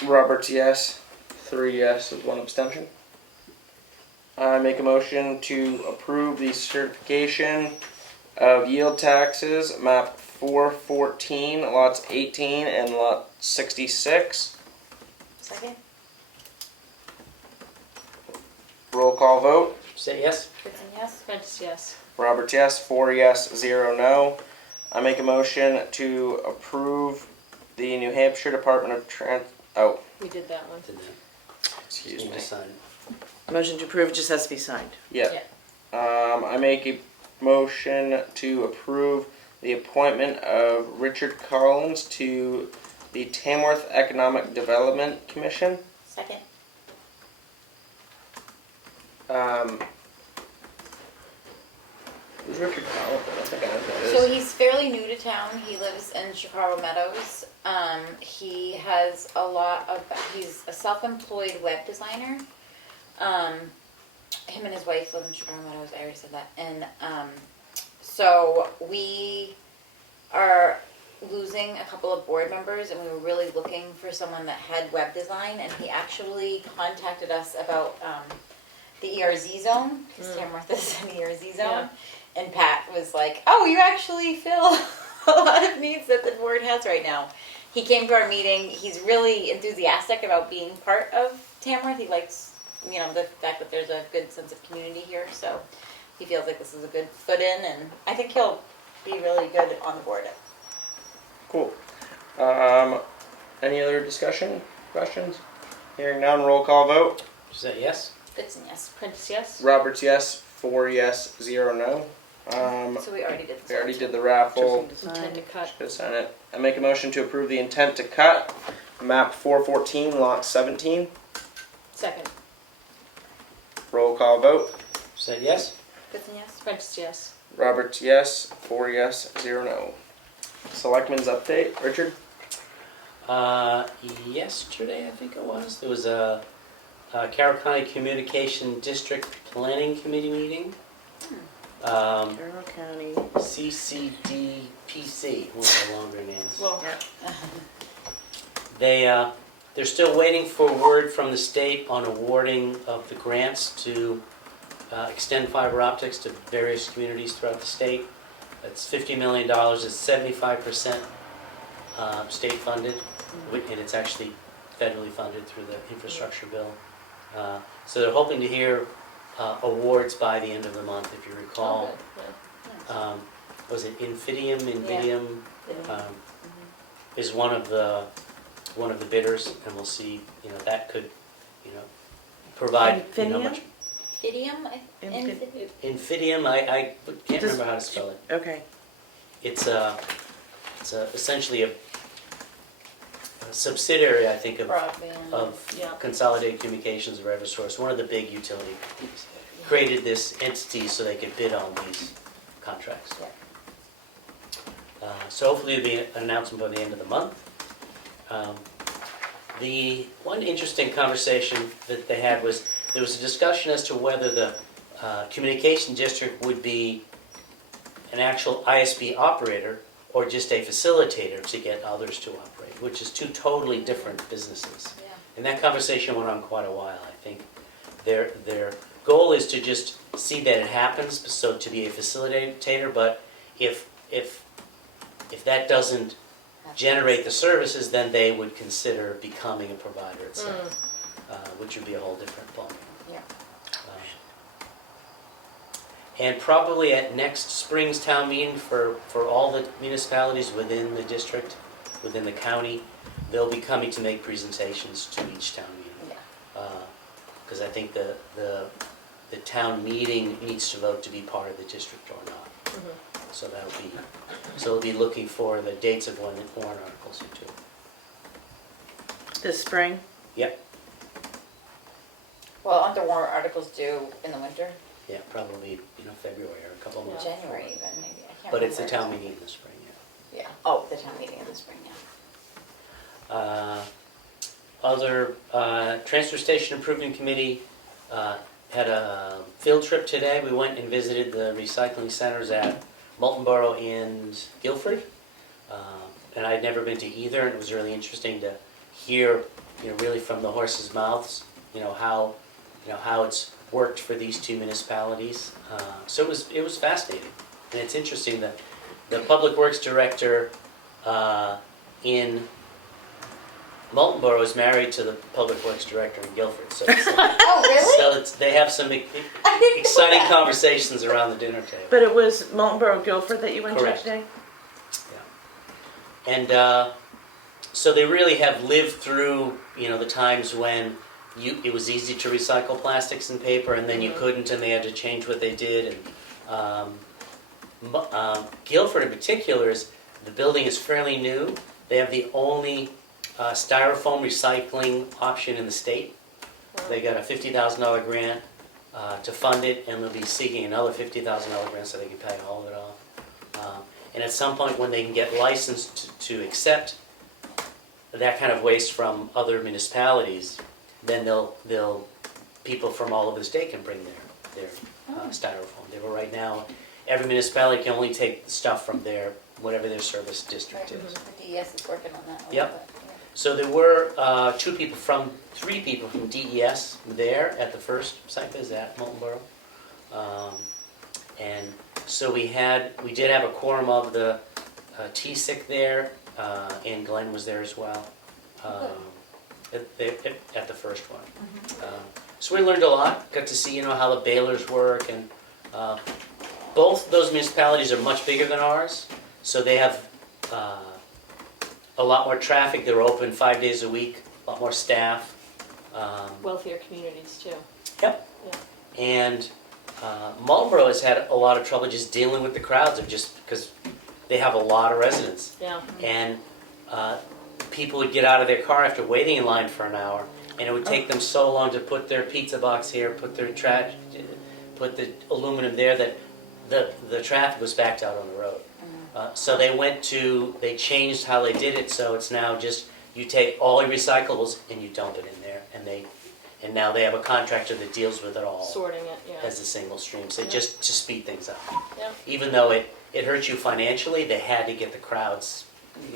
Roberts, yes. 3 yes with 1 abstention. I make a motion to approve the certification of yield taxes, map 414, lots 18 and lot 66. Second? Roll call vote. Said yes? Goodson, yes? Prentice, yes. Roberts, yes. 4 yes, 0 no. I make a motion to approve the New Hampshire Department of We did that one. Did that. excuse Need me. to sign. Motion to approve just has to be signed. Yeah. I make a motion to approve the appointment of Richard Collins to the Tamworth Economic Development Commission. Second? Who's Richard Collins? I don't think I know who that is. So he's fairly new to town. He lives in Chicago Meadows. He has he's a self-employed web designer. Him and his wife live in Chicago Meadows. I already said that. And so we are losing a couple of board members, and we were really looking for someone that had web design. And he actually contacted us about the ERZ zone, because Tamworth is in the ERZ zone. Yeah. And Pat was like, "Oh, you actually fill a lot of needs that the board has right now." He came to our meeting. He's really enthusiastic about being part of Tamworth. He likes, you know, the fact that there's a good sense of community here. So he feels like this is a good foot in, and I think he'll be really good on the board. Cool. Any other discussion, questions? Hearing none, roll call vote. Said yes? Goodson, yes. Prentice, yes. Roberts, yes. 4 yes, 0 no. So we already did this. We already did the raffle. Just need to Intent to sign. cut. Should have signed it. I make a motion to approve the intent to cut, map 414, lot 17. Second. Roll call vote. Said yes? Goodson, yes. Prentice, yes. Roberts, yes. 4 yes, 0 no. Selectmen's update. Richard? Yesterday, I think it was, there was a Carroll County Communication District Planning Committee meeting. Carroll County. CCDPC, one of the longer names. Well, Yeah. They They're still waiting for word from the state on awarding of the grants to extend fiber optics to various communities throughout the state. It's $50 million. It's 75% state funded, and it's actually federally funded through the infrastructure bill. So they're hoping to hear awards by the end of the month, if you recall. Oh, Was it Infidium? Yeah. Is one of the bidders, and we'll see. That could, provide much. Idiom? Infidium. I can't remember how to spell it. Okay. It's essentially a subsidiary, I think, Broadband. of Yeah. Consolidated Communications or Eversource. One of the big utility companies created this entity so they could bid on these contracts. Yeah. So hopefully there'll be an announcement by the end of the month. The one interesting conversation that they had was there was a discussion as to whether the communication district would be an actual ISP operator or just a facilitator to get others to operate, which is two totally different businesses. Yeah. And that conversation went on quite a while. I think their goal is to just see that it happens, so to be a facilitator, but if that doesn't generate the services, then they would consider becoming a provider itself, which would be a whole different ballgame. Yeah. And probably at next spring's town meeting for all the municipalities within the district, within the county, they'll be coming to make presentations to each town meeting. Yeah. Because I think the town meeting needs to vote to be part of the district or not. So we'll be looking for the dates of when the warrant articles are due. This spring? Yep, Well, aren't the warrant articles due in the winter? yeah, probably, February or a couple of months. January even, maybe. I can't But it's the remember. town meeting in the spring, yeah. Yeah. Oh, the town meeting in the spring, yeah. Other transfer station improvement committee had a field trip today. We went and visited the recycling centers at Moultonborough and Guilford, and I'd never been to either, and it was really interesting to hear, really from the horses' mouths, how it's worked for these two municipalities. So it was fascinating, and it's interesting that the public works director in Moultonborough is married to the public works director in Guilford, so Oh, really? they have some exciting conversations around the dinner table. But it was Moultonborough Guilford that you went Correct. to today? And so they really have lived through, the times when it was easy to recycle plastics and paper, and then you couldn't, and they had to change what they did. And Guilford in particular the building is fairly new. They have the only styrofoam recycling option in the state. They got a $50,000 grant to fund it, and they'll be seeking another $50,000 grant so they can pay all of it off. And at some point, when they can get licensed to accept that kind of waste from other municipalities, then people from all over the state can bring their styrofoam. They were right now, every municipality can only take stuff from whatever their service district is. The DES is working on that a little Yep. bit. So there were three people from DES there at the first site visit at Moultonborough. And so we did have a quorum of the TSIC there, and Glenn was there as well, at the first one. So we learned a lot, got to see how the balers work, and both those municipalities are much bigger than ours, so they have a lot more traffic. They're open 5 days a week, a lot more staff. Wealthier communities too. Yep. Yeah. And Marlboro has had a lot of trouble just dealing with the crowds, because they have a lot of residents. Yeah. And people would get out of their car after waiting in line for an hour, and it would take them so long to put their pizza box here, put their trash, put the aluminum there, that the traffic was backed out on the road. So they changed how they did it, so it's now just you take all your recyclables and you dump it in there, and now they have a contractor that deals with it all Sorting it, yeah. as a single stream, so just to speed things up. Yeah. Even though it hurts you financially, they had to get the crowds,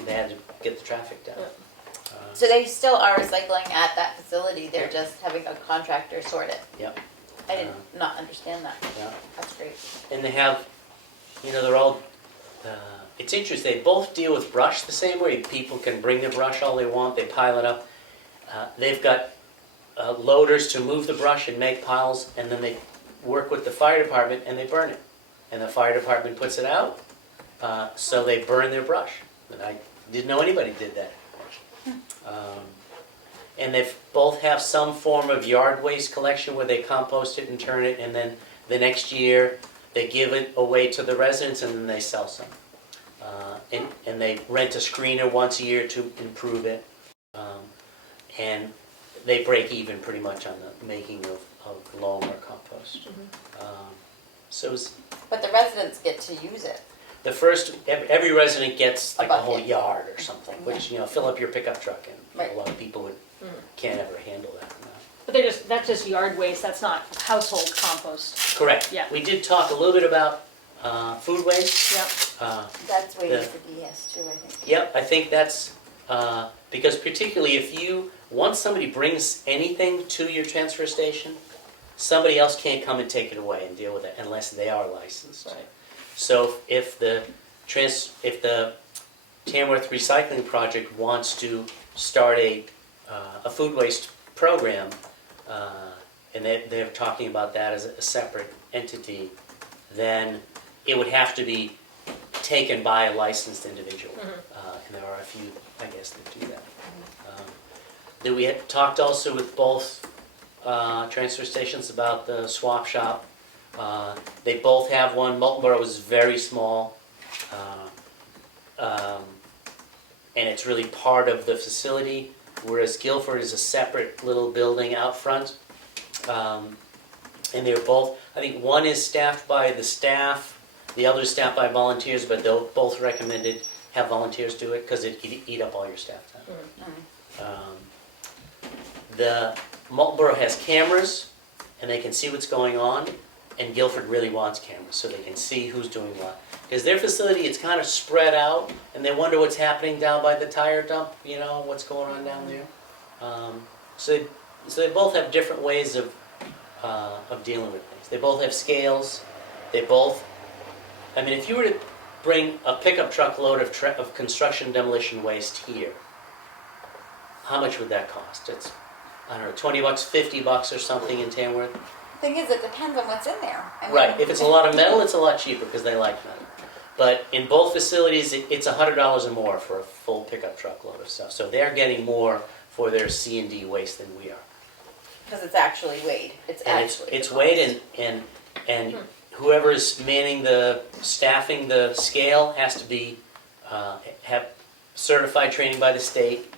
they had to get the traffic down. Yeah. So they still are recycling at that facility, they're just having a contractor sort it? Yep. I did not understand that. Yeah. That's great. And they have, they're all, it's interesting, they both deal with brush the same way. People can bring the brush all they want, they pile it up. They've got loaders to move the brush and make piles, and then they work with the fire department and they burn it. And the fire department puts it out, so they burn their brush. And I didn't know anybody did that. And they both have some form of yard waste collection where they compost it and turn it, and then the next year they give it away to the residents and then they sell some. And they rent a screener once a year to improve it. And they break even pretty much on the making of loam or compost. So it's, But the residents get to use it. the first, every resident gets like A a whole bucket. yard or something, which, fill up your pickup truck, and Right. a lot of people can't ever handle that. But that's just yard waste, that's not household compost. Correct. Yeah. We did talk a little bit about food waste. Yep. That's waiting Yeah. for DS too, I think. Yep, I think that's, because particularly once somebody brings anything to your transfer station, somebody else can't come and take it away and deal with it unless they are licensed. Right. So if the Tamworth Recycling Project wants to start a food waste program, and they're talking about that as a separate entity, then it would have to be taken by a licensed individual. And there are a few, I guess, that do that. Then we had talked also with both transfer stations about the swap shop. They both have one. Moultonborough is very small, and it's really part of the facility, whereas Guilford is a separate little building out front. And they're both, I think one is staffed by the staff, the other is staffed by volunteers, but they'll both recommended have volunteers do it because it'd eat up all your staff time. The Moultonborough has cameras, and they can see what's going on, and Guilford really wants cameras so they can see who's doing what. Because their facility, it's kind of spread out, and they wonder what's happening down by the tire dump, what's going on down there. So they both have different ways of dealing with things. They both have scales. They both, if you were to bring a pickup truck load of construction demolition waste here, how much would that cost? It's, I don't know, $20, $50 or something in Tamworth. Thing is, it depends on what's in there. Right, if it's a lot of metal, it's a lot cheaper because they like metal. But in both facilities, it's $100 or more for a full pickup truck load of stuff. So they're getting more for their C&D waste than we are. Because it's actually weighed. It's And actually it's the weighed, cost. and whoever is manning staffing the scale has to be, have certified training by the state.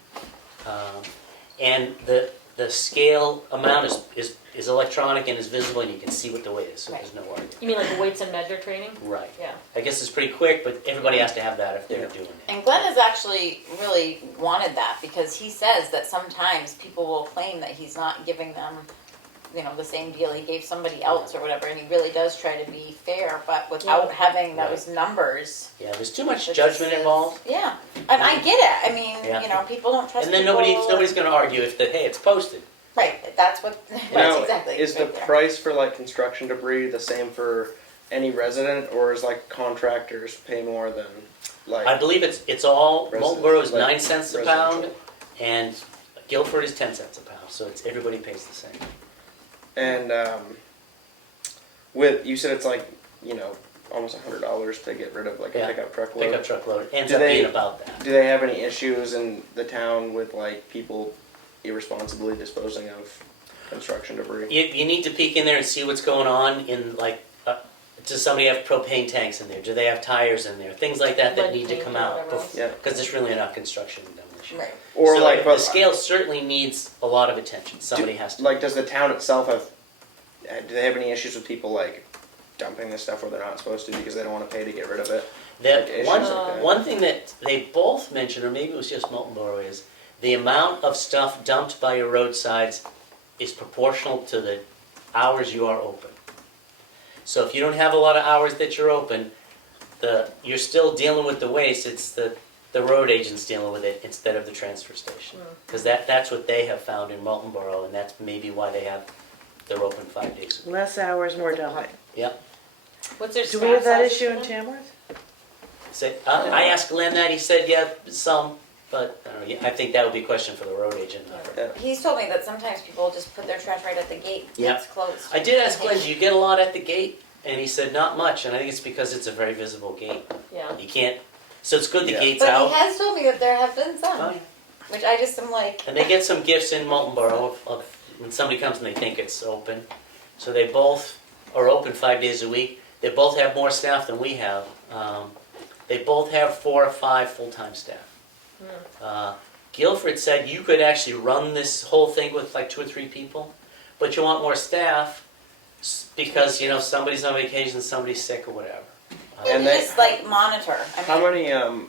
And the scale amount is electronic and is visible, and you can see what the weight is, so there's no argument. You mean like the weights and measure training? Right. Yeah. I guess it's pretty quick, but everybody has to have that if they're doing it. And Glenn has actually really wanted that because he says that sometimes people will claim that he's not giving them, the same deal he gave somebody else or whatever, and he really does try to be fair, but without having those numbers. Yeah, there's too much it judgment just is- involved. Yeah, and I get it. I mean, Yeah. people don't trust And then people. nobody's going to argue if hey, it's posted. Right, that's what, that's exactly. Is the right there. price for construction debris the same for any resident, or is contractors pay more than I believe it's all, Resident- Moultonborough is like 9 cents a pound, residential. and Guilford is 10 cents a pound, so everybody pays the same. And you said it's almost $100 to get rid of a Yeah. pickup truck load. Pickup truck load ends Do up they- being about that. Do they have any issues in the town with people irresponsibly disposing of construction debris? You need to peek in there and see what's going on in does somebody have propane tanks in there? Do they have tires in there? Things like that Lead need to paint come or out. whatever else. Yeah. Because it's really not construction and demolition. Right. Or So but the scale certainly needs a lot of attention. Somebody has to. does the town itself do they have any issues with people dumping this stuff where they're not supposed to because they don't want to pay to get rid of it? That Like issues like that. one thing that they both mentioned, or maybe it was just Moultonborough, is the amount of stuff dumped by your roadsides is proportional to the hours you are open. So if you don't have a lot of hours that you're open, you're still dealing with the waste. It's the the road agent's dealing with it instead of the transfer station. Because that's what they have found in Molten Borough, and that's maybe why they're open 5 days a week. Less hours, more dumping. Yep. What's their Do we have staff that sizes issue for in them? Tamworth? I asked Glenn that, he said, yeah, some, but I don't know, I think that would be a question for the road agent. not her. He's told me that sometimes people just put their trash right at the gate. Yeah. It's closed. I did ask Glenn, do you get a lot at the gate? And he said, not much, and I think it's because it's a very visible gate. Yeah. You can't, so it's good the Yeah. gate's But out. he has told me that there have been some, Oh, yeah. which I just am like. And they get some gifts in Molten Borough of when somebody comes and they think it's open. So they both are open 5 days a week. They both have more staff than we have. They both have 4 or 5 full-time staff. Guilford said you could actually run this whole thing with like 2 or 3 people, but you want more staff because, somebody's on vacation, somebody's sick or whatever. And And they- just like monitor. I mean, How many,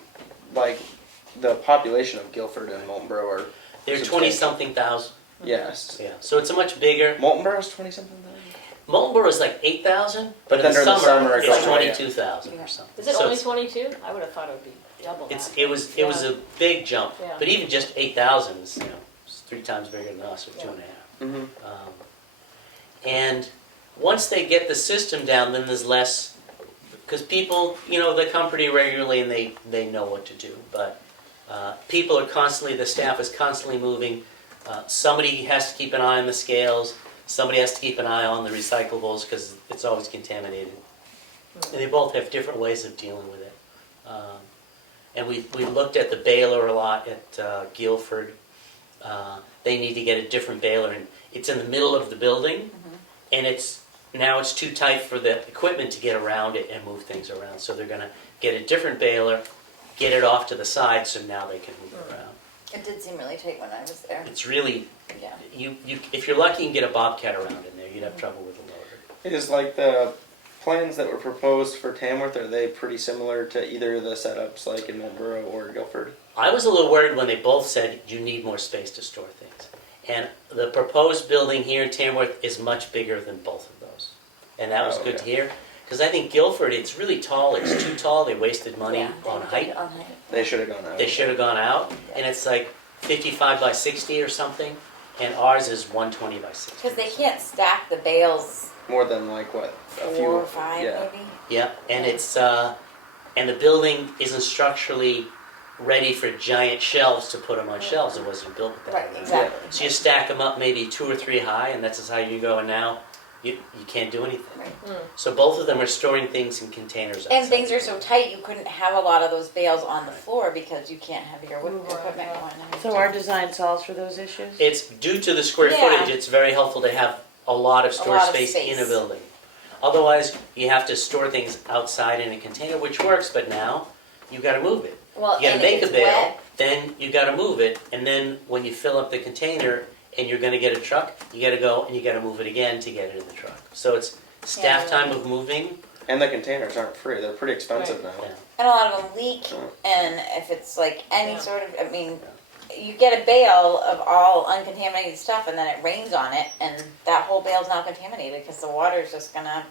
like, the population of Guilford and Molten Borough are? They're substantial? 20-something thousand. Yes. Yeah, so it's a much bigger. Molten Borough's 20-something thousand? Molten Borough is like 8,000, But but then in the during the summer summer it it's goes way up. 22,000 or something. Is it So only it's- 22? I would have thought it would be double that. It was a big jump, Yeah. but even just 8,000 is it's 3 times bigger than us, or 2.5. Mm-hmm. And once they get the system down, then there's less, because people, they come pretty regularly and they know what to do. But people are constantly, the staff is constantly moving. Somebody has to keep an eye on the scales. Somebody has to keep an eye on the recyclables because it's always contaminated. And they both have different ways of dealing with it. And we looked at the baler a lot at Guilford. They need to get a different baler, and it's in the middle of the building, and now it's too tight for the equipment to get around it and move things around. So they're going to get a different baler, get it off to the side, so now they can move around. it did seem really tight when I was there. It's really, Yeah. you if you're lucky, you can get a Bobcat around in there. You'd have trouble with a loader. Is like the plans that were proposed for Tamworth, are they pretty similar to either of the setups like in Molten Borough or Guilford? I was a little worried when they both said you need more space to store things. And the proposed building here in Tamworth is much bigger than both of those. And that was Oh, good to okay. hear. Because I think Guilford, it's really tall. It's too tall. They wasted money Yeah, on they height. did on height. They should have gone out. They should have gone out. And it's like 55 by 60 or something. And ours is 120 by 60. Because they can't stack the bales More than like what? A 4 few. or 5 Yeah. maybe. Yeah, and it's and the building isn't structurally ready for giant shelves to put them on shelves. It wasn't built with that. Right, in mind. exactly. So you stack them up maybe 2 or 3 high, and that's just how you go. And now you can't do anything. Right. So both of them are storing things in containers. And outside. things are so tight, you couldn't have a lot of those bales on the floor because you can't have your Move around, equipment yeah. going in. So our design solves for those issues? It's due to the square Yeah. footage. It's very helpful to have a lot of storage lot of space space. in a building. Otherwise, you have to store things outside in a container, which works. But now you got to move it. Well, You gotta and make a it's bale, wet. then you gotta move it, and then when you fill up the container and you're gonna get a truck, you gotta go and you gotta move it again to get it in the truck. So it's staff Yeah. time of moving. And the containers aren't free. They're pretty expensive Right. now. Yeah. And a lot of them leak, Oh. and if it's like any Yeah. sort of, I mean, you get a bale of all uncontaminated stuff, and then it rains on it, and that whole bale's now contaminated because the water's just gonna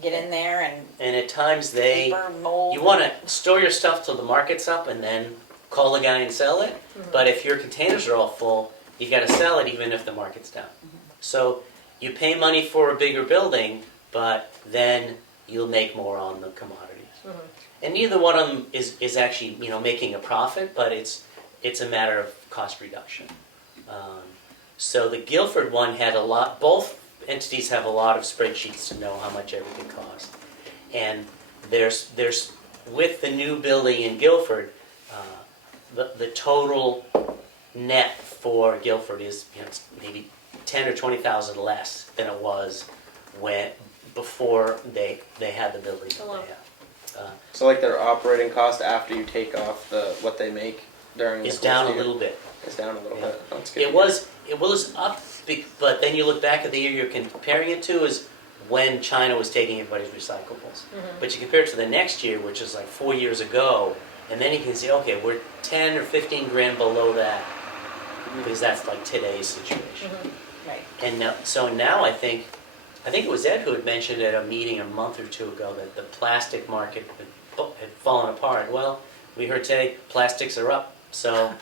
get in there and And at times they, paper, mold. you wanna store your stuff till the market's up and then call the guy and sell it. But if your containers are all full, you gotta sell it even if the market's down. So you pay money for a bigger building, but then you'll make more on the commodities. And neither one of them is actually, making a profit, but it's a matter of cost reduction. So the Guilford one had a lot, both entities have a lot of spreadsheets to know how much everything costs. And there's with the new building in Guilford, the total net for Guilford is it's maybe 10 or 20,000 less than it was before they had the building that Oh, wow. they have. So like their operating cost after you take off what they make during It's the down a course of the little bit. year? It's down a little Yeah. bit. That's good. It was up, but then you look back at the year you're comparing it to is when China was taking everybody's recyclables. But you compare it to the next year, which is like 4 years ago, and then you can see, okay, we're 10 or 15 grand below that, because that's like today's situation. Right. And now I think it was Ed who had mentioned at a meeting a month or 2 ago that the plastic market had fallen apart. Well, we heard today plastics are up, so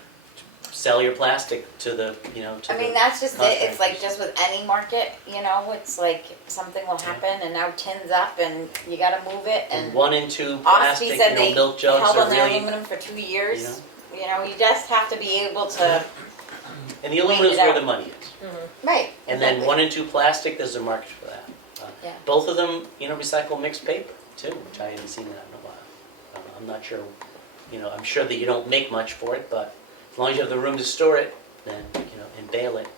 sell your plastic to the, to I mean, the that's just it. It's like contractors. just with any market, it's like something will happen and now tin's up and you gotta move it And and 1 and 2 Ospey plastic, said they milk jugs held are on the really, aluminum for 2 years. You just have to be able to, and the aluminum's it where out. the money is. right. And then exactly. 1 and 2 plastic, there's a market for that. Yeah. Both of them, recycle mixed paper too, which I haven't seen that in a while. I'm not sure, I'm sure that you don't make much for it, but as long as you have the room to store it, then, and bale it.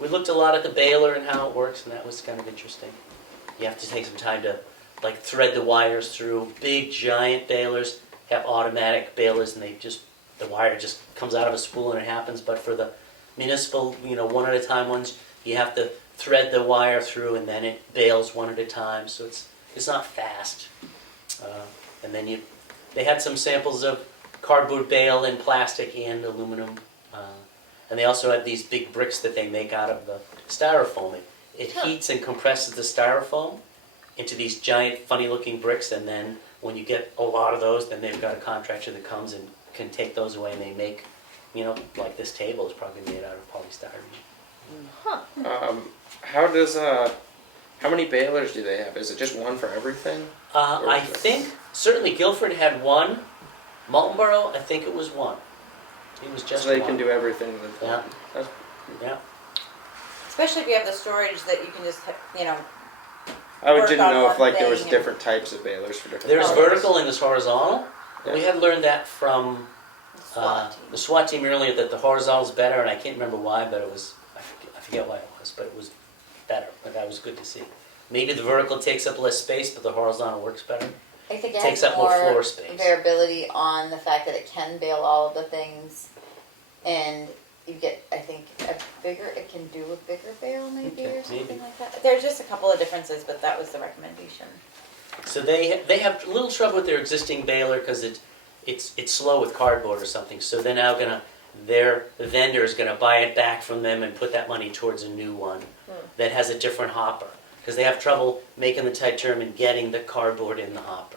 We looked a lot at the baler and how it works, and that was kind of interesting. You have to take some time to, like, thread the wires through. Big, giant balers have automatic balers, and the wire just comes out of a spool and it happens. But for the municipal, 1 at a time ones, you have to thread the wire through, and then it bales 1 at a time, so it's not fast. And then they had some samples of cardboard bale and plastic and aluminum. And they also have these big bricks that they make out of the styrofoam. It heats and compresses the styrofoam into these giant, funny-looking bricks, and then when you get a lot of those, then they've got a contractor that comes and can take those away, and they make, like this table is probably made out of polystyrene. How many balers do they have? Is it just one for everything? I think, certainly Guilford had 1. Maltonborough, I think it was 1. It was just So they one. can do everything with Yeah. one. That's, Yeah. Especially if you have the storage that you can just, I Work didn't on know if one there was thing. different types of balers for different. There's colors. vertical and there's horizontal. Yeah. We had learned that from SWAT team. the SWAT team earlier, that the horizontal's better, and I can't remember why, but I forget why it was, but it was better. But that was good to see. Maybe the vertical takes up less space, but the horizontal works better. I think it Takes has up more more floor space. variability on the fact that it can bale all of the things, and you get, I think, it can do a bigger bale maybe Okay, or something maybe. like that. There's just a couple of differences, but that was the recommendation. So they have a little trouble with their existing baler because it's slow with cardboard or something. So they're now their vendor is gonna buy it back from them and put that money towards a new one that has a different hopper, because they have trouble making the titanium and getting the cardboard in the hopper.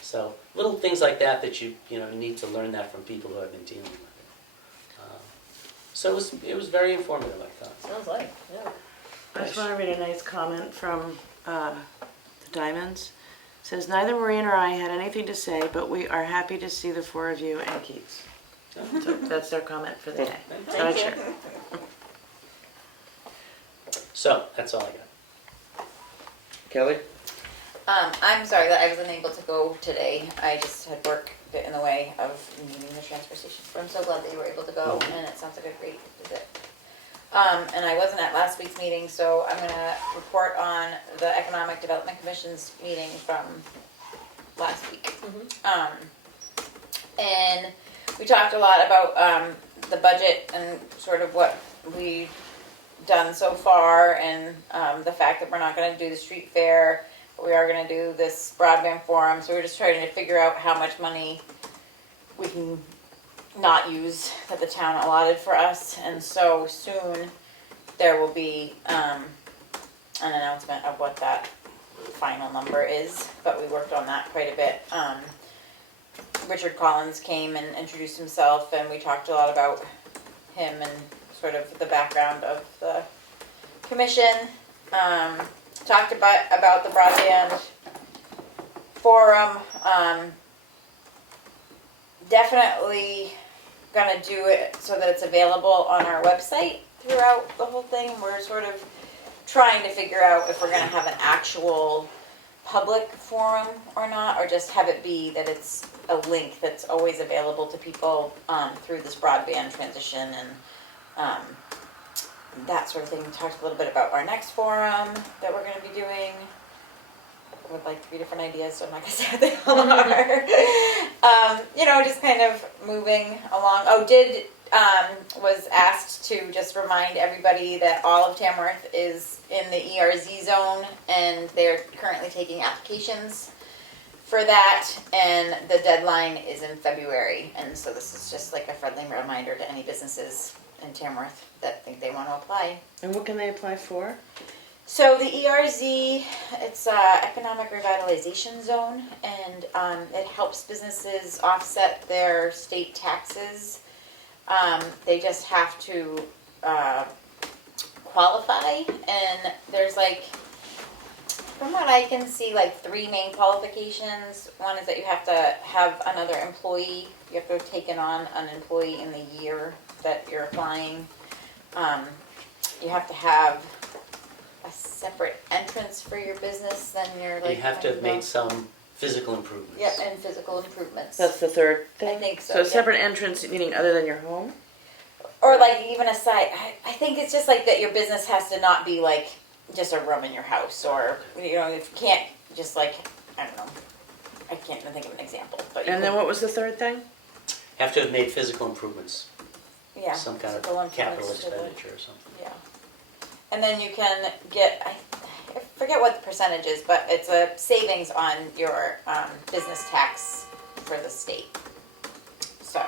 So little things like that you need to learn that from people who have been dealing with it. So it was very informative, I thought. Sounds like, yeah. I just want to read a nice comment from the Diamonds. It says, neither Maureen or I had anything to say, but we are happy to see the 4 of you and Keats. So that's their comment for the day. So I share. So that's all I got. Kelly? I'm sorry that I wasn't able to go today. I just had work get in the way of meeting the transfer station. But I'm so glad that you were able to go, and it sounds like a great visit. And I wasn't at last week's meeting, so I'm gonna report on the Economic Development Commission's meeting from last week. And we talked a lot about the budget and sort of what we've done so far, and the fact that we're not gonna do the street fair, but we are gonna do this broadband forum. So we're just trying to figure out how much money we can not use that the town allotted for us, and so soon there will be an announcement of what that final number is, but we worked on that quite a bit. Richard Collins came and introduced himself, and we talked a lot about him and sort of the background of the commission. Talked about the broadband forum. Definitely gonna do it so that it's available on our website throughout the whole thing. We're sort of trying to figure out if we're gonna have an actual public forum or not, or just have it be that it's a link that's always available to people through this broadband transition and that sort of thing. We talked a little bit about our next forum that we're gonna be doing. With like 3 different ideas, so I'm not gonna say what they all are. Just kind of moving along. Was asked to just remind everybody that all of Tamworth is in the ERZ zone, and they're currently taking applications for that, and the deadline is in February. And so this is just like a friendly reminder to any businesses in Tamworth that think they want to apply. And what can they apply for? So the ERZ, it's Economic Revitalization Zone, and it helps businesses offset their state taxes. They just have to qualify, and there's like, from what I can see, like 3 main qualifications. One is that you have to have another employee. You have to have taken on an employee in the year that you're applying. You have to have a separate entrance for your business than your like. You have to have made some physical improvements. Yep, and physical improvements. That's the third thing? I think so, So a yeah. separate entrance, meaning other than your home? Or like even a site. I think it's just like that your business has to not be like just a room in your house, or if you can't just like, I don't know. I can't even think of an example. But you And then could- what was the third thing? Have to have made physical improvements. yeah, Some kind physical of capital improvements to the- expenditure or something. Yeah. And then you can get, I forget what the percentage is, but it's a savings on your business tax for the state. So,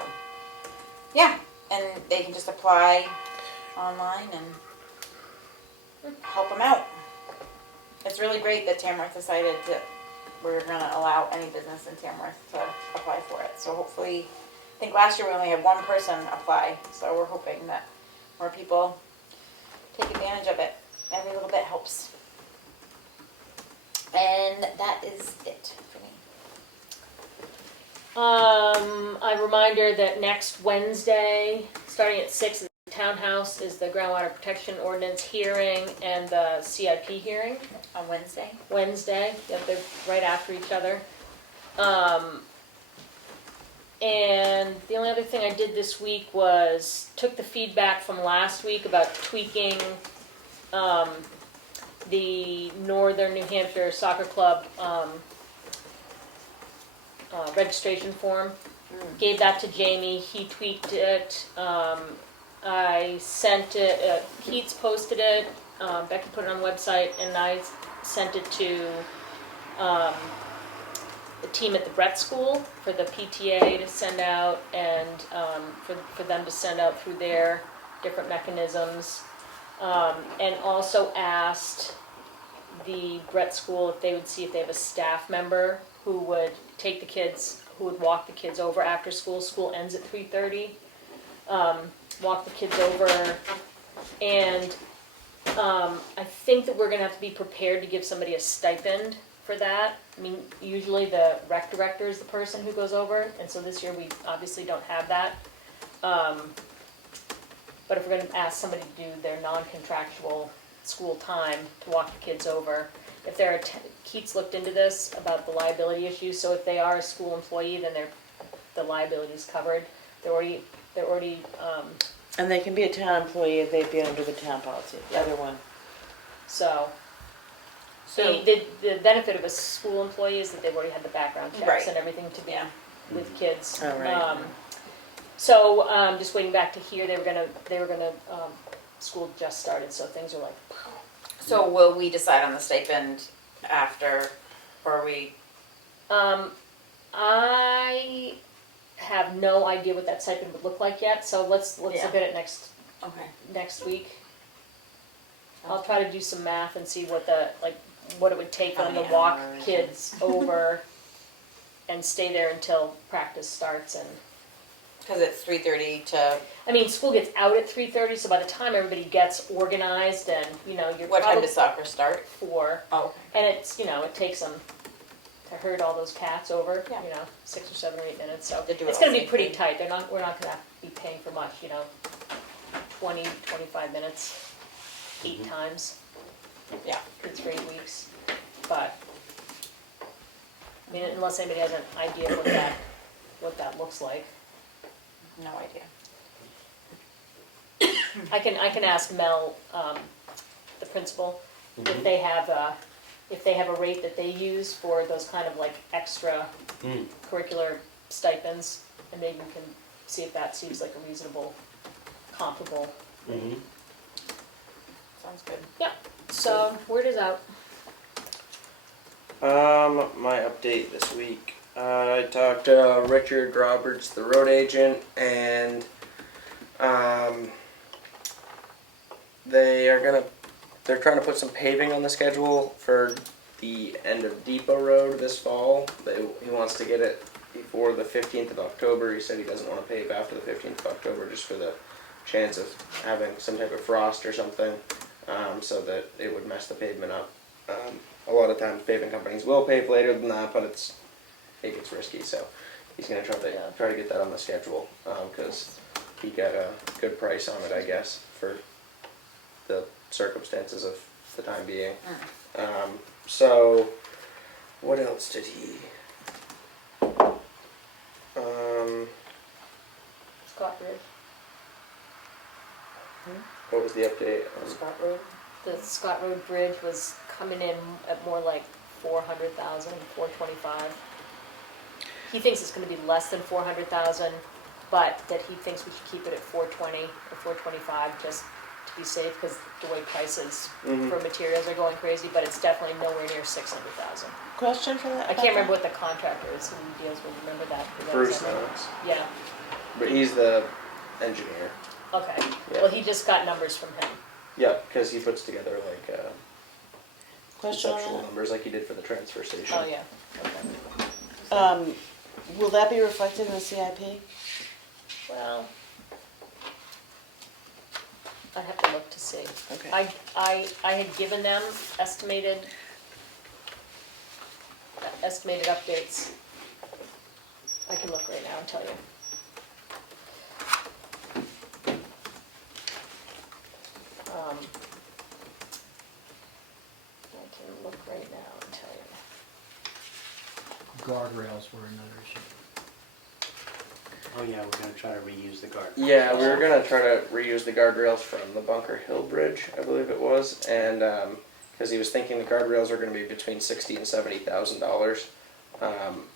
yeah, and they can just apply online and help them out. It's really great that Tamworth decided that we're going to allow any business in Tamworth to apply for it. So hopefully, I think last year we only had 1 person apply, so we're hoping that more people take advantage of it. Every little bit helps. And that is it for me. A reminder that next Wednesday, starting at 6 at the townhouse, is the groundwater protection ordinance hearing and the CIP hearing. On Wednesday? Wednesday, yep, they're right after each other. And the only other thing I did this week was took the feedback from last week about tweaking the Northern New Hampshire Soccer Club registration form. Gave that to Jamie. He tweaked it. I sent it. Keats posted it. Becky put it on the website, and I sent it to the team at the Brett School for the PTA to send out, and for them to send out through their different mechanisms. And also asked the Brett School if they would see if they have a staff member who would take the kids, who would walk the kids over after school. School ends at 3:30. Walk the kids over, and I think that we're gonna have to be prepared to give somebody a stipend for that. I mean, usually the rec director is the person who goes over, and so this year we obviously don't have that. But if we're gonna ask somebody to do their non-contractual school time to walk the kids over, if they're, Keats looked into this about the liability issues, so if they are a school employee, then the liability is covered. They're already, And they can be a town employee if they'd be under the town policy, either one. so. So, The benefit of a school employee is that they've already had the background checks Right. and everything to be Yeah. with kids. Oh, right. So, just waiting back to hear, they were gonna, school just started, so things are like, so will we decide on the stipend after, or are we? I have no idea what that stipend would look like yet, so let's look Yeah. at it Okay. next week. I'll try to do some math and see what what it would take How for them to many walk hours? kids over and stay there until practice starts. And Because it's 3:30 to, I mean, school gets out at 3:30, so by the time everybody gets organized and, you're what time probably does soccer start? 4. Oh, And it's, it takes them to herd all those cats over, Yeah. 6 or 7 or 8 minutes. So To do it it's all going to be safely. pretty tight. We're not going to be paying for much, 20, 25 minutes, 8 times. Yeah. Kids for 8 weeks. But, I mean, unless anybody has an idea what that looks like. no idea. I can ask Mel, the principal, if they have a rate that they use for those kind of like extra curricular stipends, and maybe we can see if that seems like a reasonable, comparable. Sounds good. So word is out. My update this week. I talked to Richard Roberts, the road agent, and they are gonna they're trying to put some paving on the schedule for the end of Depot Road this fall. He wants to get it before the 15th of October. He said he doesn't want to pave after the 15th of October just for the chance of having some type of frost or something, so that it would mess the pavement up. A lot of times paving companies will pave later than that, but it gets risky, so he's going to try to get that on the schedule, because he got a good price on it, I guess, for the circumstances of the time being. So what else did he? Scott Road. What was the update? Scott Road. The Scott Road Bridge was coming in at more like 400,000, 425. He thinks it's gonna be less than 400,000, but that he thinks we should keep it at 420 or 425 just to be safe, because the way prices for materials are going crazy, but it's definitely nowhere near 600,000. Question for that? I can't remember what the contractor is who deals with, remember that? Bruce knows, Yeah, but he's the engineer. okay. Yeah. Well, he just got numbers from him. Yeah, because he puts together like Question on conceptual that? numbers like he did for the transfer station. Oh, yeah, okay. Will that be reflected in the CIP? Well, I'd have to look to see. Okay. I had given them estimated updates. I can look right now and tell you. I can look right now and tell you. Guardrails were another issue. Oh yeah, we're gonna try to reuse the guard. Yeah, we were gonna try to reuse the guardrails from the Bunker Hill Bridge, I believe it was, and because he was thinking the guardrails are gonna be between $60,000 and $70,000,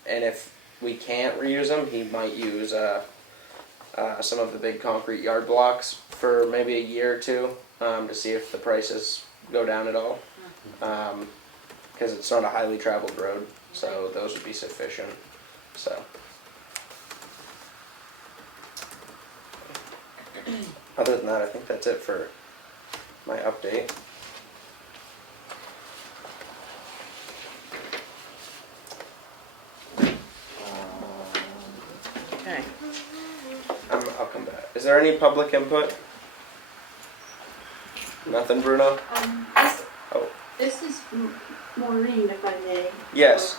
and if we can't reuse them, he might use some of the big concrete yard blocks for maybe a year or two, to see if the prices go down at all, because it's not a highly traveled road, so those would be sufficient. So. Other than that, I think that's it for my update. Okay. I'll come back. Is there any public input? Nothing, Bruno? Oh. This is Maureen, if I may. Yes.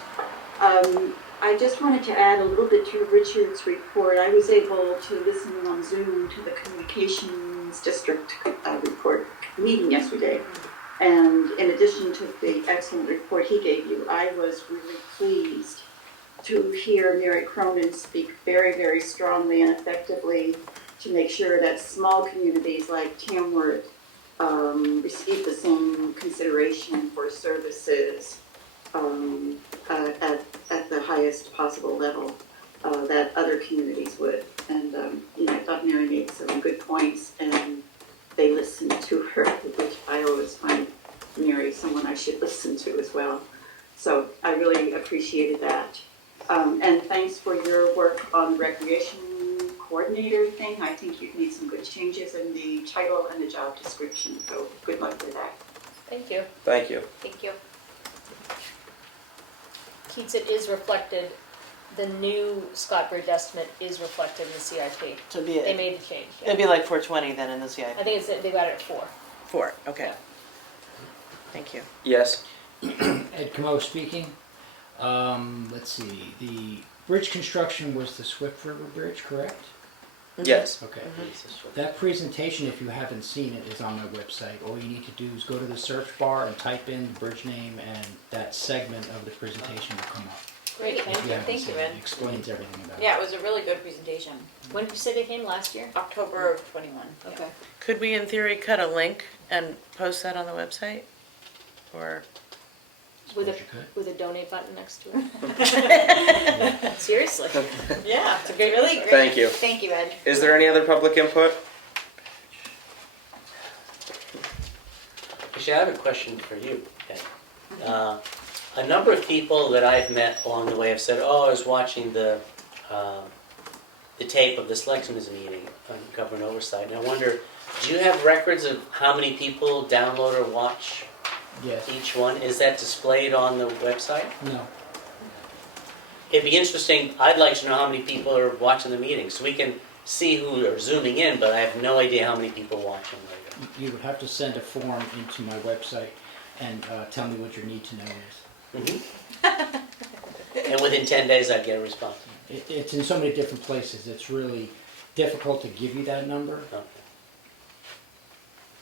I just wanted to add a little bit to Richard's report. I was able to listen on Zoom to the Communications District report meeting yesterday. And in addition to the excellent report he gave you, I was really pleased to hear Mary Cronin speak very, very strongly and effectively to make sure that small communities like Tamworth receive the same consideration for services at the highest possible level that other communities would. And I thought Mary made some good points, and they listened to her, which I always find Mary someone I should listen to as well. So I really appreciated that. And thanks for your work on the recreation coordinator thing. I think you've made some good changes in the title and the job description, so good luck with that. Thank you. Thank you. Thank you. Keats, it is reflected, the new Scott Bridge estimate is reflected in the CIP. So it'd be, They made the change. Yeah. it'd be like 420 then in the CIP? I think it's, they got it at 4. 4, okay. Thank you. Yes. Ed Comeau speaking. Let's see, the bridge construction was the Swift River Bridge, correct? Yes. Okay. That presentation, if you haven't seen it, is on my website. All you need to do is go to the search bar and type in the bridge name, and that segment of the presentation will come up. Great, If thank you. haven't Thank seen you, it, Ed. it explains everything about it. Yeah, it was a really good presentation. When did you say they came, last year? October of 21. Okay. Could we, in theory, cut a link and post that on the website? Or, With a, Suppose you could. with a donate button next to it? Seriously. Yeah, It's a great really great. Thank you. Thank you, Ed. Is there any other public input? Actually, I have a question for you, Ed. A number of people that I've met along the way have said, "Oh, I was watching the tape of the Selectmen's meeting on Government Oversight, and I wonder Do you have records of how many people download or watch Yes. each one? Is that displayed on the website? No. It'd be interesting, I'd like to know how many people are watching the meeting, so we can see who are zooming in, but I have no idea how many people watch them later. You would have to send a form into my website and tell me what your need to know is. And within 10 days, I'd get a response. It's in so many different places, it's really difficult to give you that number. Okay.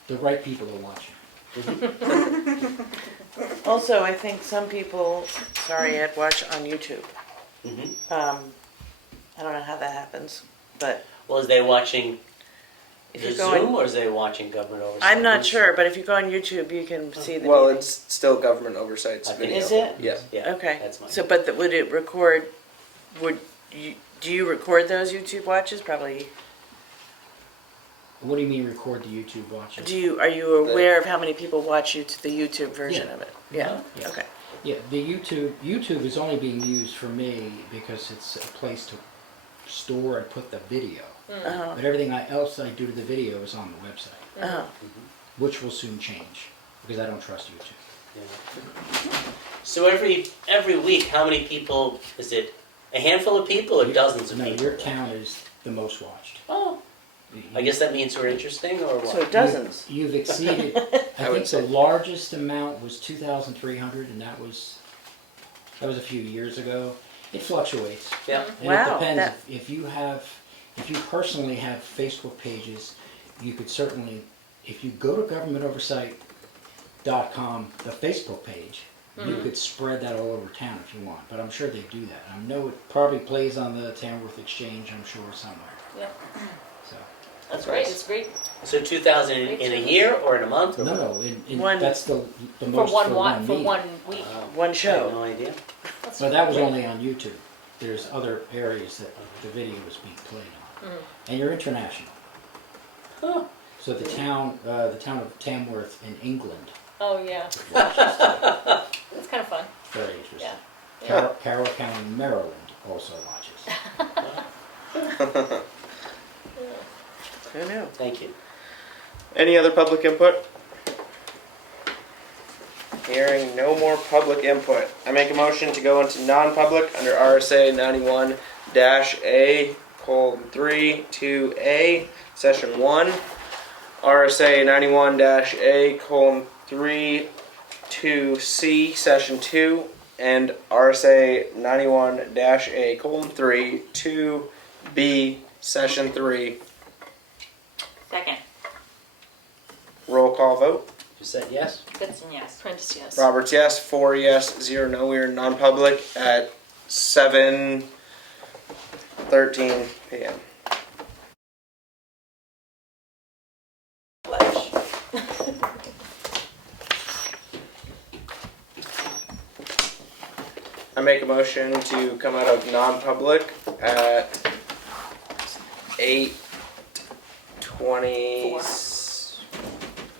The right people are watching. Also, I think some people, sorry, Ed, watch on YouTube. I don't know how that happens, but Well, is they watching if the you go Zoom on, or is they watching government oversight? I'm not sure, but if you go on YouTube, you can see the Well, meeting. it's still government oversight's I think video. Is it? Yeah. Yeah, Okay, that's mine. so, but would it record, do you record those YouTube watches? Probably, What do you mean record the YouTube watches? are you aware of how many people watch the YouTube version Yeah. of it? Yeah, Yeah. okay. Yeah, the YouTube is only being used for me because it's a place to store and put the video. Uh-huh, But everything else I do to the video is on the website, uh-huh. which will soon change because I don't trust YouTube. Yeah. So every week, how many people, is it a handful of people or dozens of No, people? your town is the most watched. Oh, I guess that means we're interesting or what? So dozens. You've exceeded, I would think say. the largest amount was 2,300 and that was a few years ago. It fluctuates. Yeah. And Wow, it depends, that- if you personally have Facebook pages, you could certainly, if you go to GovernmentOversite.com, the Facebook page, you could spread that all over town if you want, but I'm sure they do that. I know it probably plays on the Tamworth Exchange, I'm sure, somewhere, Yep. so. That's right. It's great So 2,000 in a year or in a month? Or No, what? One- that's the for most one for wa- one for meeting. one week. Wow. One I show. had no idea. That's But that was great. only on YouTube. There's other areas that the video is being played on. And you're international. Huh. So the town of Tamworth in England, Oh yeah. It's kind of fun. very interesting. Yeah. Carroll County, Maryland also watches. Who knew? Thank you. Any other public input? Hearing no more public input. I make a motion to go into non-public under RSA 91-A:3 2A, Session 1. RSA 91-A:3 2C, Session 2. And RSA 91-A:3 2B, Session 3. Second. Roll call vote. You said yes? Goodson, yes. Prentice, yes. Roberts, yes. 4 yes, 0 no. We are non-public at 7:13 p.m. I make a motion to come out of non-public at 8:20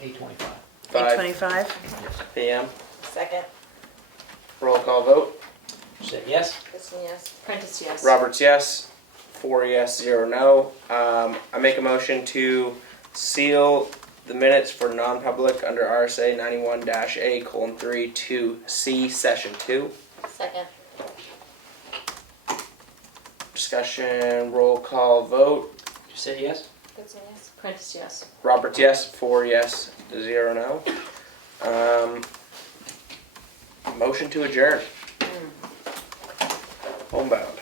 8:25. 8:25? p.m. Second. Roll call vote. You said yes? Goodson, yes. Prentice, yes. Roberts, yes. 4 yes, 0 no. I make a motion to seal the minutes for non-public under RSA 91-A:3 2C, Session 2. Second. Discussion, roll call vote. You said yes? Goodson, yes. Prentice, yes. Roberts, yes. 4 yes, 0 no. Motion to adjourn. Homebound.